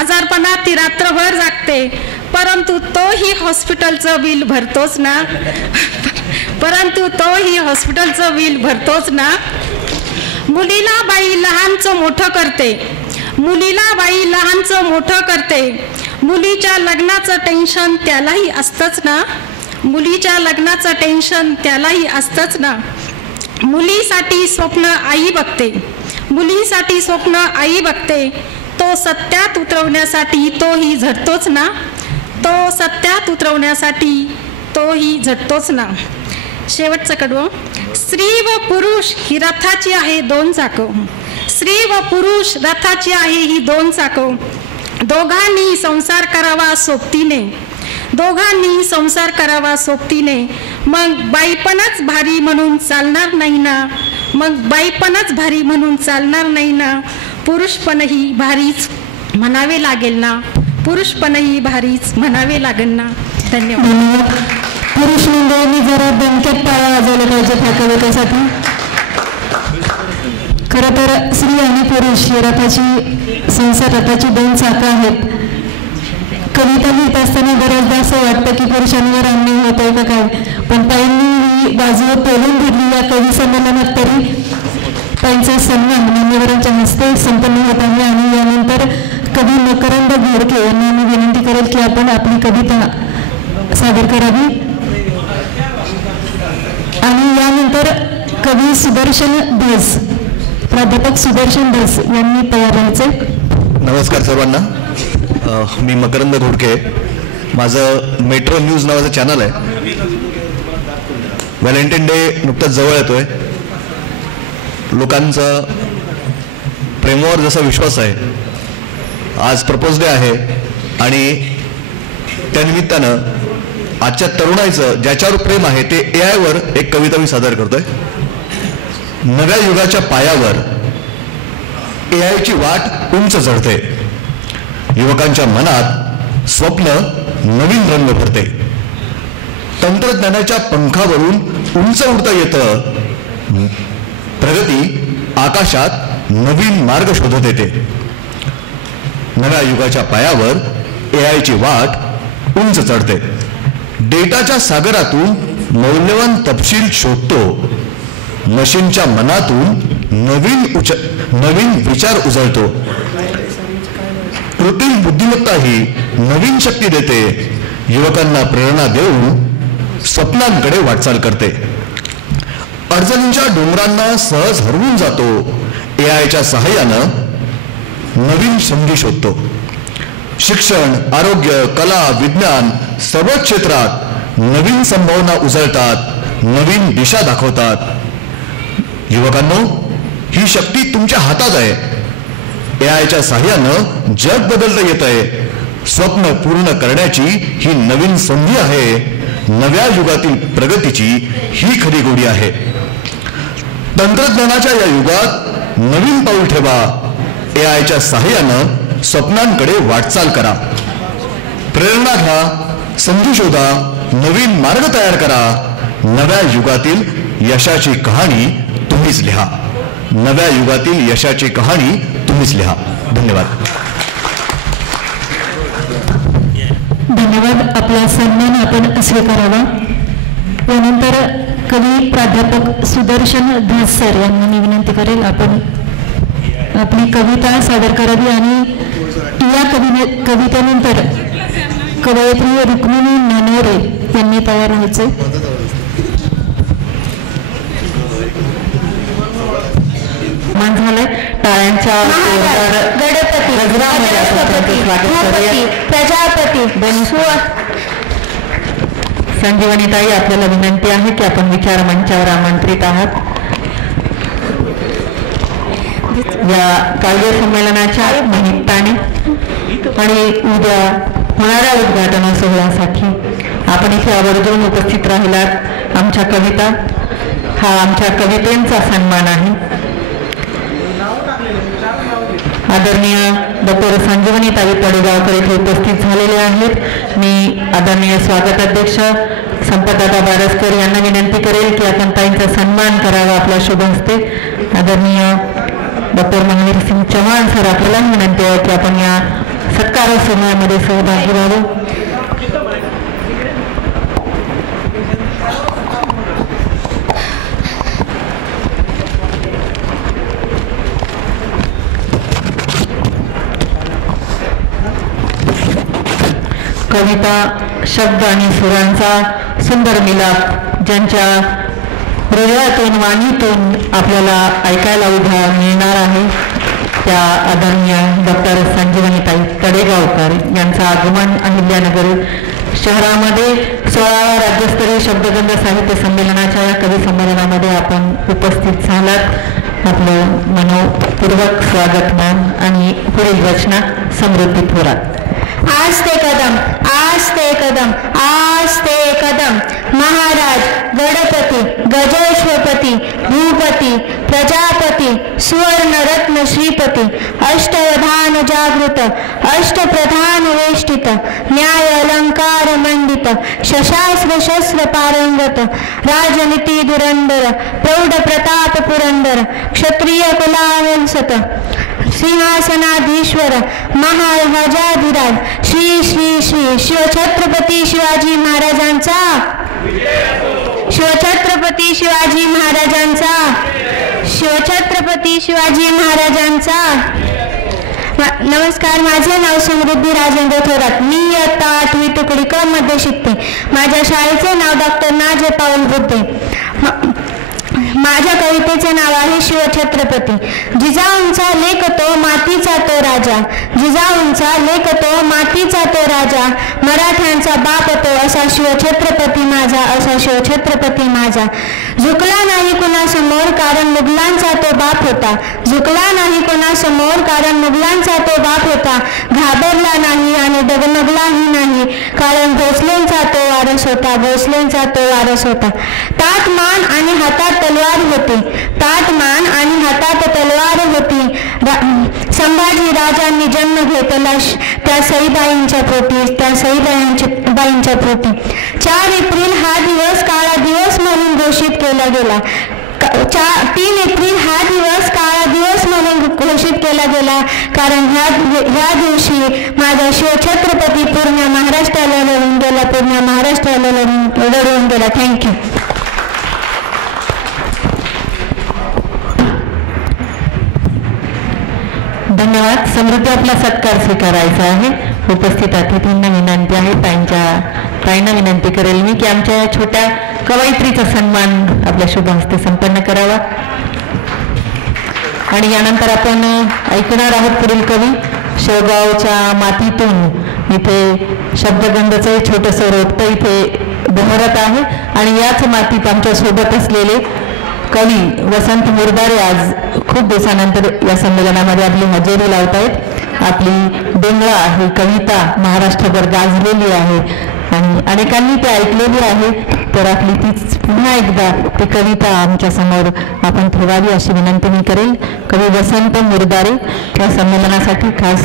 आजारपणात ती रात्रभर जागते. परंतु तोही हॉस्पिटलचं बिल भरतोच ना. परंतु तोही हॉस्पिटलचं बिल भरतोच ना. मुलीला बाई लहानचं मोठं करते. मुलीला बाई लहानचं मोठं करते. मुलीच्या लग्नाचं टेन्शन त्यालाही असतंच ना. मुलीच्या लग्नाचं टेन्शन त्यालाही असतंच ना. मुलीसाठी स्वप्न आई बघते. मुलीसाठी स्वप्न आई बघते. तो सत्यात उतरवण्यासाठी तोही झटतोच ना. तो सत्यात उतरवण्यासाठी तोही झटतोच ना. शेवटचं कडवं. स्त्री व पुरुष ही रथाची आहे दोन चाकं. स्त्री व पुरुष रथाची आहे ही दोन चाकं. दोघांनी संसार करावा सोबतीने. दोघांनी संसार करावा सोबतीने. मग बाईपणच भारी म्हणून चालणार नाही ना. मग बाईपणच भारी म्हणून चालणार नाही ना. पुरुषपणही भारीच म्हणावे लागेल ना. पुरुषपणही भारीच म्हणावे लागेल ना. धन्यवाद. पुरुष मंडळींनी जरा दणक्यात टाळ्या वाजवल्या पाहिजे ह्या कवितेसाठी. खरं तर स्त्री आणि पुरुष ही रथाची संसार रथाची दोन चाकं आहेत. कविता लिहित असताना बऱ्याचदा असं वाटतं की पुरुषांवर अन्याय होत आहे का काय, पण ताईंनी ही बाजू पेलून धरली या कवी संमेलनात. तरी ताईंचा सन्मान मान्यवरांच्या हस्ते संपन्न होत आहे. आणि यानंतर कवी मकरंद घोडके यांना मी विनंती करेल की आपण आपली कविता सादर करावी. आणि यानंतर कवी सुदर्शन धस, प्राध्यापक सुदर्शन धस यांनी तयार व्हायचे. नमस्कार सर्वांना. मी मकरंद घोडके. माझं मेट्रो न्यूज नावाचं चॅनल आहे. व्हॅलेंटाईन डे नुकताच जवळ येतोय. लोकांचा प्रेमावर जसा विश्वास आहे, आज प्रपोज डे आहे आणि त्यानिमित्तानं आजच्या तरुणाईचं ज्याच्यावर प्रेम आहे ते AI वर एक कविता मी सादर करतोय. नव्या युगाच्या पायावर AI ची वाट उंच चढते. युवकांच्या मनात स्वप्न नवीन रंग भरते. तंत्रज्ञानाच्या पंखावरून उंच उडता येतं. प्रगती आकाशात नवीन मार्ग शोधत येते. नव्या युगाच्या पायावर AI ची वाट उंच चढते. डेटाच्या सागरातून मौल्यवान तपशील शोधतो. मशीनच्या मनातून नवीन विचार उजळतो. कृत्रिम बुद्धिमत्ता ही नवीन शक्ती देते. युवकांना प्रेरणा देऊन स्वप्नांकडे वाटचाल करते. अडचणींच्या डोंगरांना सहज हरवून जातो. AIच्या सहाय्यानं नवीन संधी शोधतो. शिक्षण, आरोग्य, कला, विज्ञान सर्व क्षेत्रात नवीन संभावना उजळतात. नवीन दिशा दाखवतात. युवकांनो, ही शक्ती तुमच्या हातात आहे. AIच्या सहाय्यानं जग बदलता येत आहे. स्वप्न पूर्ण करण्याची ही नवीन संधी आहे. नव्या युगातील प्रगतीची ही खरी गोडी आहे. तंत्रज्ञानाच्या या युगात नवीन पाऊल ठेवा. AIच्या सहाय्यानं स्वप्नांकडे वाटचाल करा. प्रेरणा घ्या, संधी शोधा, नवीन मार्ग तयार करा. नव्या युगातील यशाची कहाणी तुम्हीच लिहा. नव्या युगातील यशाची कहाणी तुम्हीच लिहा. धन्यवाद. धन्यवाद. आपला सन्मान आपण स्वीकारावा. त्यानंतर कवी प्राध्यापक सुदर्शन धस सर यांना मी विनंती करेल आपण आपली कविता सादर करावी. आणि या कवितेनंतर कवयित्री रुक्मिणी नानोरे यांनी तयार व्हायचे. मान झालंय. टाळ्यांच्या प्रजापती संजीवनीताई, आपल्याला विनंती आहे की आपण विचार मंचावर आमंत्रित आहात. या काव्य संमेलनाच्या निमित्ताने आणि उद्या होणाऱ्या उद्घाटन सोहळ्यासाठी आपण इथे आवर्जून उपस्थित राहिलात. आमच्या कविता हा आमच्या कवितेचा सन्मान आहे. आदरणीय डॉक्टर संजीवनीताई पडेगावकर इथे उपस्थित झालेले आहेत. मी आदरणीय स्वागताध्यक्ष संपतदादा बारसकर यांना विनंती करेल की आपण ताईंचा सन्मान करावा आपल्या शुभ हस्ते. आदरणीय डॉक्टर महावीर सिंग चव्हाण सर, आपल्याला विनंती आहे की आपण या सत्कार सोहळ्यामध्ये सहभागी व्हावे. कविता शब्द आणि सुरांचा सुंदर मिलाप ज्यांच्या हृदयातून वाणीतून आपल्याला ऐकायला उभा मिळणार आहे त्या आदरणीय डॉक्टर संजीवनीताई तडेगावकर यांचं आगमन अहिल्यानगर शहरामध्ये 16व्या राज्यस्तरीय शब्दगंध साहित्य संमेलनाच्या या कवी संमेलनामध्ये आपण उपस्थित झालात. आपलं मनोपूर्वक स्वागत मान आणि पुढील रचना समृद्धी थोरात. आज ते कदम, आज ते कदम, आज ते कदम, महाराज, गणपती, गजेश्वरपती, भूपती, प्रजापती, सुवर्णरत्न श्रीपती, अष्टवधान जागृत, अष्टप्रधान वेष्टित, न्याय अलंकार मंडित, शशास्त्र शस्त्र पारंगत, राजनीती धुरंधर, प्रौढ प्रताप पुरंदर, क्षत्रिय कुलावंसत, सिंहासनाधीश्वर, महाराजाधिराज, श्री श्री श्री शिवछत्रपती शिवाजी महाराजांचा, शिवछत्रपती शिवाजी महाराजांचा, शिवछत्रपती शिवाजी महाराजांचा. नमस्कार, माझे नाव समृद्धी राजेंद्र थोरात. मी इयत्ता 8वी तुकडी क मध्ये शिकते. माझ्या शाळेचे नाव डॉक्टर नाजे पाऊल बुद्धे. माझ्या कवितेचे नाव आहे शिवछत्रपती. जिजाऊंचा लेख तो मातीचा तो राजा, जिजाऊंचा लेख तो मातीचा तो राजा, मराठ्यांचा बाप तो असा शिवछत्रपती माझा, असा शिवछत्रपती माझा. झुकला नाही कुणासमोर कारण मुघलांचा तो बाप होता, झुकला नाही कोणासमोर कारण मुघलांचा तो बाप होता. घाबरला नाही आणि डगमगलाही नाही कारण भोसलेंचा तो वारस होता, भोसलेंचा तो वारस होता. ताठ मान आणि हातात तलवार होती, ताठ मान आणि हातात तलवार होती. संभाजी राजांनी जन्म घेतला त्या सईबाईंच्या पोटी, त्या सईबाईंच्या पोटी. 4 एप्रिल हा दिवस काळा दिवस म्हणून घोषित केला गेला. 3 एप्रिल हा दिवस काळा दिवस म्हणून घोषित केला गेला कारण ह्या दिवशी माझा शिवछत्रपती पूर्ण महाराष्ट्राला लढून गेला, पूर्ण महाराष्ट्राला लढून गेला. थँक्यू. धन्यवाद. समृद्धी, आपला सत्कार स्वीकारायचा आहे. उपस्थित अतिथींना विनंती आहे, ताईंना विनंती करेल मी की आमच्या या छोट्या कवयित्रीचा सन्मान आपल्या शुभ हस्ते संपन्न करावा. आणि यानंतर आपण ऐकणार आहोत पुढील कवी. शेवगावच्या मातीतून इथे शब्दगंधाचं छोटंसं रोपटं इथे बहरत आहे आणि याच मातीत आमच्या सोबत असलेले कवी वसंत मुरबारे आज खूप दिवसानंतर या संमेलनामध्ये आपली हजेरी लावत आहेत. आपली डोंगरा ही कविता महाराष्ट्रभर गाजलेली आहे आणि अनेकांनी ते ऐकलेली आहे. तर आपली तीच पुन्हा एकदा ती कविता आमच्या समोर आपण ठेवावी अशी विनंती मी करेल. कवी वसंत मुरबारे या संमेलनासाठी खास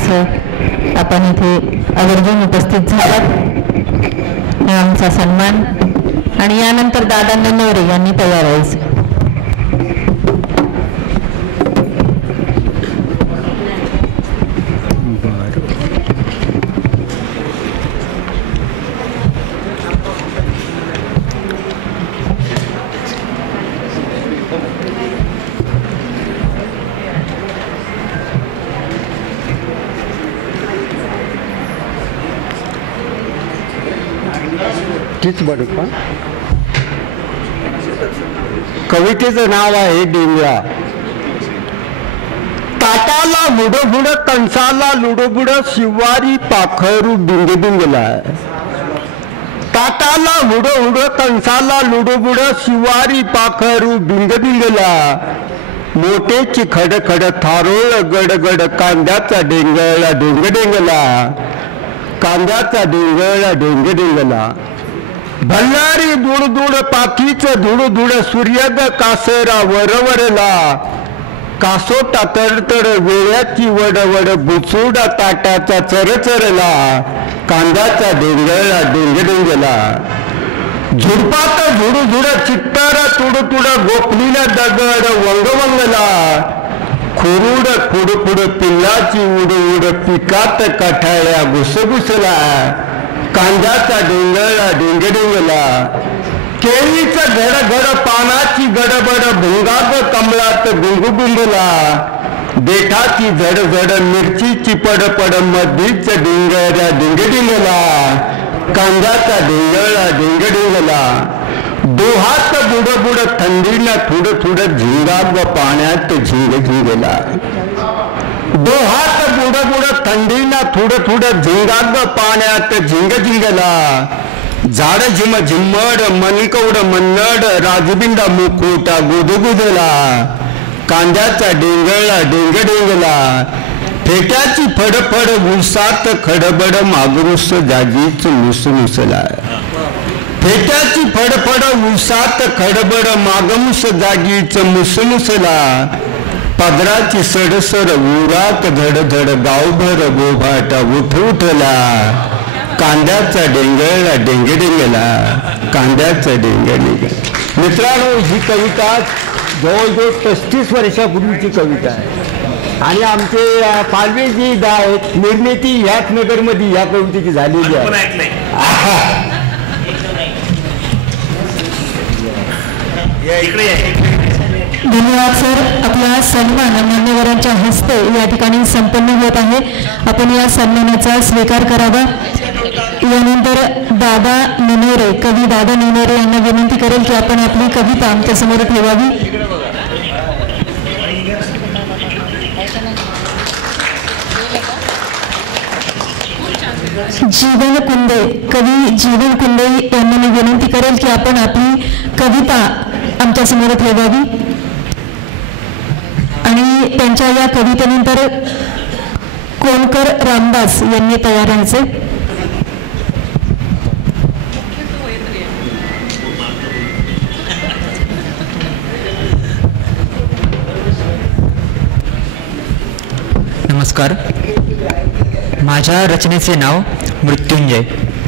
आपण इथे आवर्जून उपस्थित झालात, आमचा सन्मान. आणि यानंतर दादा नवरे यांनी तयार व्हायचे. कवितेचं नाव आहे डेंगळा. ताटाला मुडबुड, कणसाला लुडबुड, शिवारी पाखरू बिंगबिंगला. ताटाला हुडो हुडो कंसाला लुडो बुडो शिवारी पाखरू बिंग बिंगला मोठेची खडखड थारोळ गडगड कांद्याचा डेंगळा डेंग डेंगला कांद्याचा डेंगळा डेंग डेंगला भल्लारी दुड दुड पाखीचं धुड धुड सूर्यग कासरा वरवरला कासोटा तडतड वेळ्याची वडवड बुचुडा ताटाचा चरचरला कांद्याचा डेंगळा डेंग डेंगला झुडपात झुडू झुड चित्तारा तुड तुड गोपनीला दगड वंगवंगला खुरुड खुडखुड पिल्लाची उड उड पिकात कठाळ्या घुसघुसला कांद्याचा डेंगळा डेंग डेंगला केळीचं घडघड पानाची गडबड भुंगाग कमळात गुंगुगुंगला देठाची झडझड मिरचीची पडपड मधीच डिंगऱ्या डिंगडिंगला कांद्याचा डेंगळा डेंगडिंगला डोहात बुडबुड थंडीनं थुड थुड झिंगाग पाण्यात झिंग झिंगला डोहात बुडबुड थंडीनं थुड थुड झिंगाग पाण्यात झिंग झिंगला झाड झिम झिम्मड मणिकौड मन्नड राजबिंडा मुकुटा गुदगुदला कांद्याचा डेंगळा डेंग डेंगला फेट्याची फडफड उसात खडबड मागरुस जागीच मुसमुसला फेट्याची फडफड उसात खडबड मागमुस जागीच मुसमुसला पदराची सडसड उरात धडधड गावभर गोभाटा उठ उठला कांद्याचा डेंगळा डेंग डेंगला कांद्याचा डेंग डेंगला. मित्रांनो, ही कविता जवळजवळ 35 वर्षापूर्वीची कविता आहे आणि आमचे पालवेजी आहेत निर्मिती ह्याच नगरमध्ये या कवितेची झालेली आहे. धन्यवाद सर. आपला सन्मान मान्यवरांच्या हस्ते या ठिकाणी संपन्न होत आहे. आपण या सन्मानाचा स्वीकार करावा. यानंतर दादा निनोरे, कवी दादा निनोरे यांना विनंती करेल की आपण आपली कविता आमच्या समोर ठेवावी. जीवन कुंदे, कवी जीवन कुंदे यांना मी विनंती करेल की आपण आपली कविता आमच्या समोर ठेवावी आणि त्यांच्या या कवितेनंतर कोणकर रामदास यांनी तयार राहायचे. नमस्कार. माझ्या रचनेचे नाव मृत्युंजय.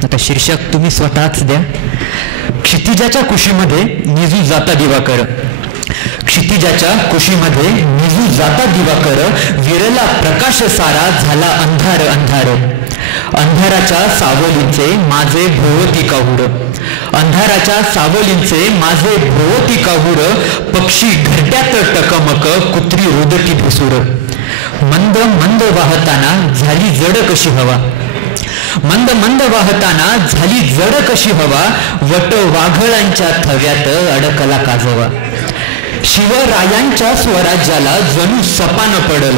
आता शीर्षक तुम्ही स्वतःच द्या. क्षितिजाच्या कुशीमध्ये निजू जाता दिवाकर, क्षितिजाच्या कुशीमध्ये निजू जाता दिवाकर, विरला प्रकाश सारा झाला अंधार अंधार. अंधाराच्या सावलींचे माझे भोवती काहूर, अंधाराच्या सावलींचे माझे भोवती काहूर. पक्षी घरट्यात टकमक, कुत्री रुदटी भेसूर. मंद मंद वाहताना झाली जड कशी हवा, मंद मंद वाहताना झाली जड कशी हवा. वट वाघळांच्या थव्यात अडकला काजवा. शिवरायांच्या स्वराज्याला जणू सपान पडल,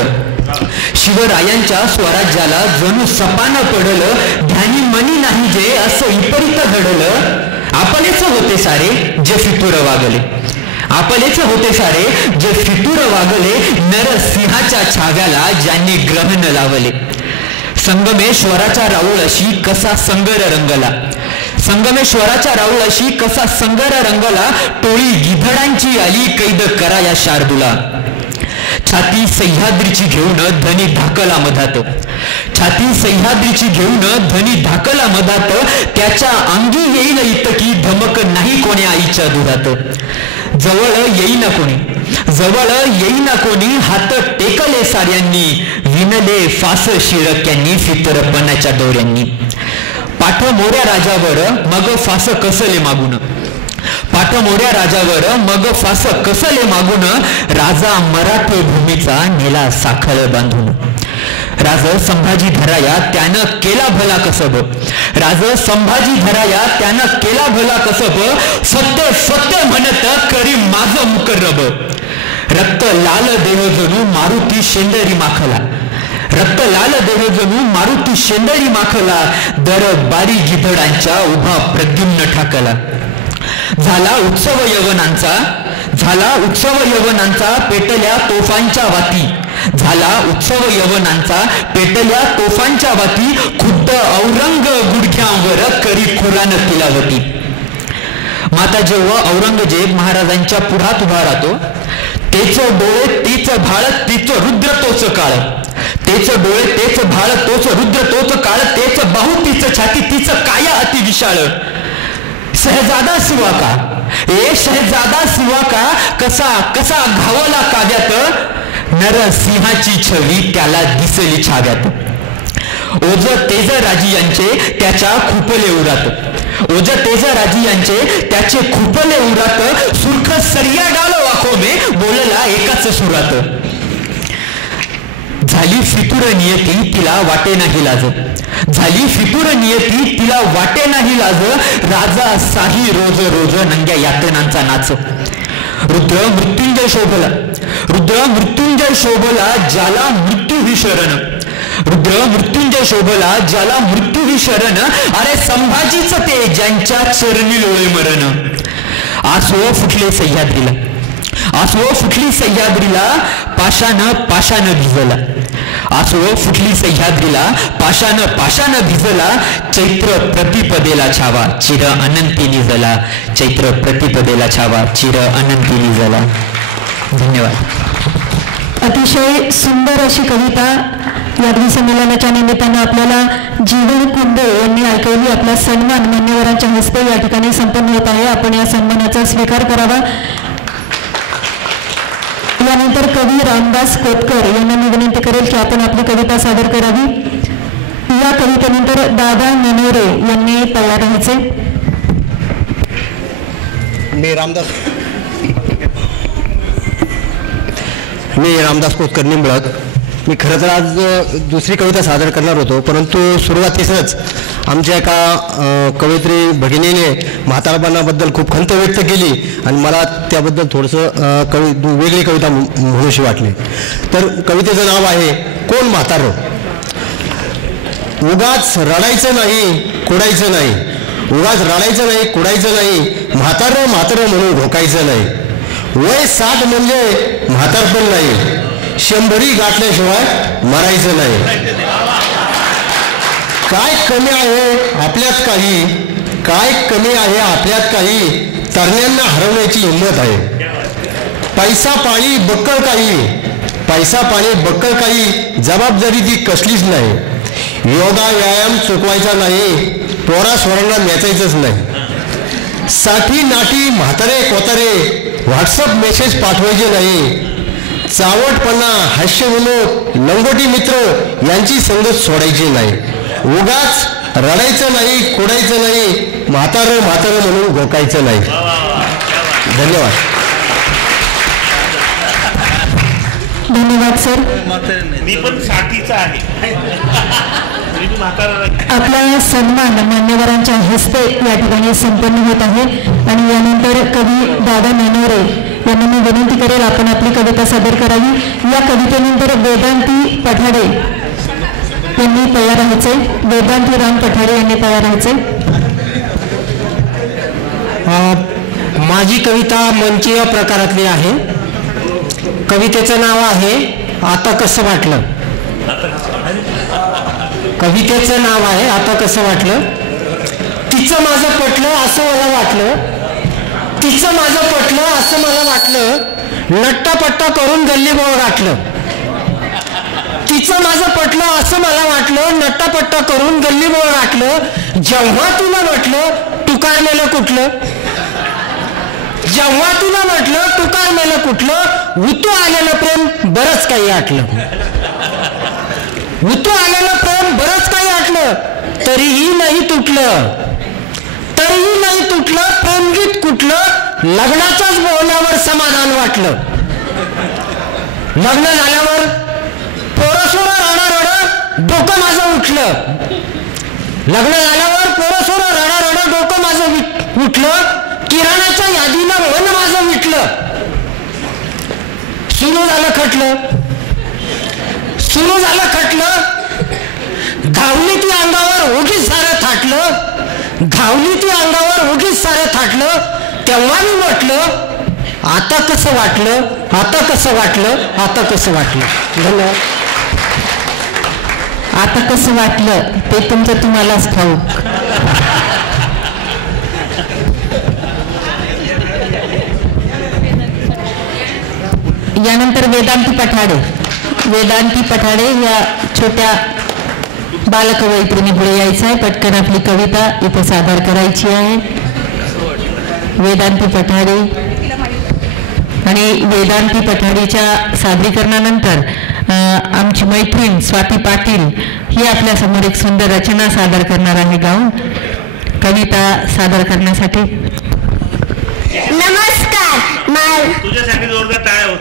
शिवरायांच्या स्वराज्याला जणू सपान पडल. ध्यानी मनी नाही जे असं विपरीत घडल. आपलेच होते सारे जे फितूर वागले, आपलेच होते सारे जे फितूर वागले. नरसिंहाच्या छाव्याला ज्यांनी ग्रहण लावले. संगमेश्वराच्या राऊळशी कसा संगर रंगला, संगमेश्वराच्या राऊळशी कसा संगर रंगला. टोळी गिधडांची आली कैद करा या शार्दूला. छाती सह्याद्रीची घेऊन धनी धाकला मधात, छाती सह्याद्रीची घेऊन धनी धाकला मधात. त्याच्या अंगी येईल इतकी धमक नाही कोणी आईच्या दुधात. जवळ येईना कोणी, जवळ येईना कोणी. हात टेकले साऱ्यांनी, विणले फास शिरक्यांनी फितरपणाच्या दोऱ्यांनी. पाठ मोऱ्या राजावर मग फास कसले मागून, पाठ मोऱ्या राजावर मग फास कसले मागून. राजा मराठ भूमीचा नेला साखळ बांधून. राज संभाजी धराया त्यानं केला भला कसब, राज संभाजी धराया त्यानं केला भला कसब. सत्य सत्य म्हणत करी माझं मुकर्रब. रक्त लाल देह जणू मारुती शेंदरी माखला, रक्त लाल देह जणू मारुती शेंदरी माखला. दर बारी गिधडांच्या उभा प्रद्युम्न ठाकला. झाला उत्सव यवनांचा पेटल्या तोफांच्या वाती. झाला उत्सव यवनांचा पेटल्या तोफांच्या वाती. खुद्द औरंग गुडघ्यावर करी खुरान तिलावती. माता जेव्हा औरंगजेब महाराजांच्या पुढात उभा राहतो, तेच डोळे तीच भाळ तीच रुद्र तोच काळ. तेच डोळे तेच भाळ तोच रुद्र तोच काळ. तेच बाहू तीच छाती तीच काया अति विशाळ. शहजादा शिवा का शहजादा शिवा का कसा कसा घावला काव्यात. नरसिंहाची छवी त्याला दिसली छाव्यात. ओज तेज राजी यांचे त्याच्या खुपले उरात. ओज तेज राजी यांचे त्याचे खुपले उरात. सुर्ख सरिया डाल वाखो मे बोलला एकाच सुरात. झाली फितूर नियती तिला वाटे नाही लाज. झाली फितूर नियती तिला वाटे नाही लाज. राजा साही रोज रोज नंग्या यातनांचा नाच. रुद्र मृत्युंजय शोभला रुद्र मृत्युंजय शोभला ज्याला मृत्यू ही शरण. रुद्र मृत्युंजय शोभला ज्याला मृत्यू ही शरण. अरे संभाजीच ते ज्यांच्या चरणी लोळे मरण. आसो फुटले सह्याद्रीला आसो फुटली सह्याद्रीला पाशान पाशान भिजला. आसो फुटली सह्याद्रीला पाशान पाशान भिजला. चैत्र प्रतिपदेला छावा चिर अनंती निजला. चैत्र प्रतिपदेला छावा चिर अनंती निजला. धन्यवाद. अतिशय सुंदर अशी कविता यादवी संमेलनाच्या निमित्तानं आपल्याला जीवन कुंडे यांनी ऐकवली. आपला सन्मान मान्यवरांच्या हस्ते या ठिकाणी संपन्न होत आहे. आपण या सन्मानाचा स्वीकार करावा. यानंतर कवी रामदास कोतकर यांना मी विनंती करेल की आपण आपली कविता सादर करावी. या कवितेनंतर दादा ननोरे यांनी तयार राहायचे. मी रामदास कोतकर निंबळक. मी खरं तर आज दुसरी कविता सादर करणार होतो, परंतु सुरुवातीसच आमच्या एका कवयित्री भगिनीने म्हातारपणाबद्दल खूप खंत व्यक्त केली आणि मला त्याबद्दल थोडंसं वेगळी कविता म्हणूशी वाटली. तर कवितेचं नाव आहे कोण म्हातारं. उगाच रडायचं नाही कुडायचं नाही. उगाच रडायचं नाही कुडायचं नाही. म्हातारं म्हातारं म्हणून घोकायचं नाही. वय 60 म्हणजे म्हातारपण नाही. 100 गाठल्याशिवाय मरायचं नाही. काय कमी आहे आपल्यात काही काय कमी आहे आपल्यात काही तरण्यांना हरवण्याची हिंमत आहे. पैसा पाणी बक्कळ काही जबाबदारी ती कसलीच नाही. योगा व्यायाम चुकवायचा नाही. पोरा स्वरांना मेचायचंच नाही. साठी नाटी म्हातारे कोतारे व्हॉट्सअप मेसेज पाठवायचे नाही. चावटपणा हास्य विनोद लंगोटी मित्र यांची संगत सोडायची नाही. उगाच रडायचं नाही कुडायचं नाही. म्हातारं म्हातारं म्हणून घोकायचं नाही. धन्यवाद. धन्यवाद सर. मी पण 60चा आहे. आपला सन्मान मान्यवरांच्या हस्ते या ठिकाणी संपन्न होत आहे आणि यानंतर कवी दादा ननोरे यांना मी विनंती करेल आपण आपली कविता सादर करावी. या कवितेनंतर वेदांती पठाडे यांनी तयार राहायचे. वेदांती राम पठाडे यांनी तयार राहायचे. माझी कविता मंचीय प्रकारातली आहे. कवितेचं नाव आहे आता कसं वाटलं. कवितेचं नाव आहे आता कसं वाटलं. तिचं माझं पटलं असं मला वाटलं. तिचं माझं पटलं असं मला वाटलं. नट्टापट्टा करून गल्लीबोळ गाठलं. तिचं माझं पटलं असं मला वाटलं. नट्टापट्टा करून गल्लीबोळ गाठलं. जेव्हा तुला म्हटलं तुकारलेलं कुठलं. जेव्हा तुला म्हटलं तुकारलेलं कुठलं. उतू आलेलं प्रेम बरंच काही आटलं. उतू आलेलं प्रेम बरंच काही आटलं. तरीही नाही तुटलं. तरीही नाही तुटलं. प्रेमगीत कुठलं. लग्नाच्याच बोलण्यावर समाधान वाटलं. लग्न झाल्यावर पोरसोरा रडा डोकं माझं उठलं. लग्न झाल्यावर पोरसोरा रडा डोकं माझं उठलं. किराणाच्या यादीला मन माझं मिटलं. सुरू झालं खटलं. सुरू झालं खटलं. धावली ती अंगावर उगीच सारं धावली ती अंगावर उगीच सारं थाटलं. तेव्हा मी म्हटलं आता कसं वाटलं, आता कसं वाटलं, आता कसं वाटलं. धन्यवाद. आता कसं वाटलं ते तुमचं तुम्हालाच ठाऊक. यानंतर वेदांती पठाडे. वेदांती पठाडे या छोट्या बालकवयित्रीने पुढे यायचं आहे. पटकन आपली कविता इथे सादर करायची आहे. वेदांती पठाडे. आणि वेदांती पठाडीच्या सादरीकरणानंतर आमची मैत्रीण स्वाती पाटील ही आपल्या समोर एक सुंदर रचना सादर करणार आहे. गाऊन कविता सादर करण्यासाठी नमस्कार. तुझ्यासाठी जोरदार टाळ्या होत.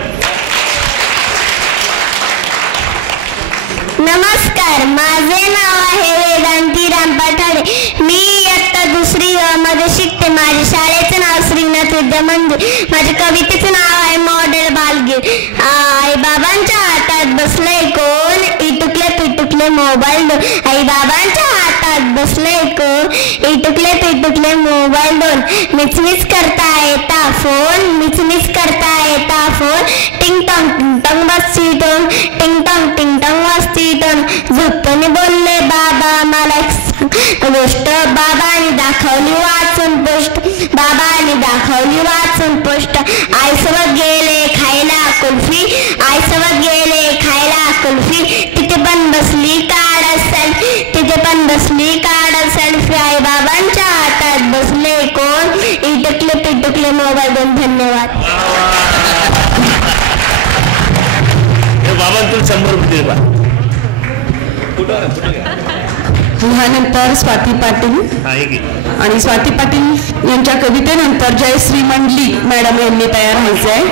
नमस्कार. माझे नाव आहे वेदांती राम पठाडे. मी इयत्ता 2री मध्ये शिकते. माझ्या शाळेचं नाव श्रीनाथ विद्या मंदिर. माझ्या कवितेचं नाव आहे मॉडेल बालगीर. आई बाबांच्या हातात बसले कोण, इटुकले पिटुकले मोबाईल दोन. आई बाबांच्या हातात बसले कोण, इटुकले पिटुकले मोबाईल दोन. मिचमिच करता येता फोन, मिचमिच करता येता फोन. टिंग टॉंग टिंग टॉंग वाजती टोन, टिंग टॉंग वाजती टोन. झोपताना बोलले बाबा मला गोष्ट. बाबांनी दाखवली वाचून पोस्ट, बाबांनी दाखवली वाचून पोस्ट. आईसोबत गेले खायला कुल्फी, आईसोबत गेले खायला कुल्फी. तिथे पण बसली काढ सेल्फी, तिथे पण बसली काढ सेल्फी. आई बाबांच्या हातात बसले कोण, इटुकले पिटुकले मोबाईल दोन. धन्यवाद. बाबा तुला 100 रुपये. ह्यानंतर स्वाती पाटील. आणि स्वाती पाटील यांच्या कवितेनंतर जयश्री मंडली मॅडम यांनी तयार व्हायचं आहे.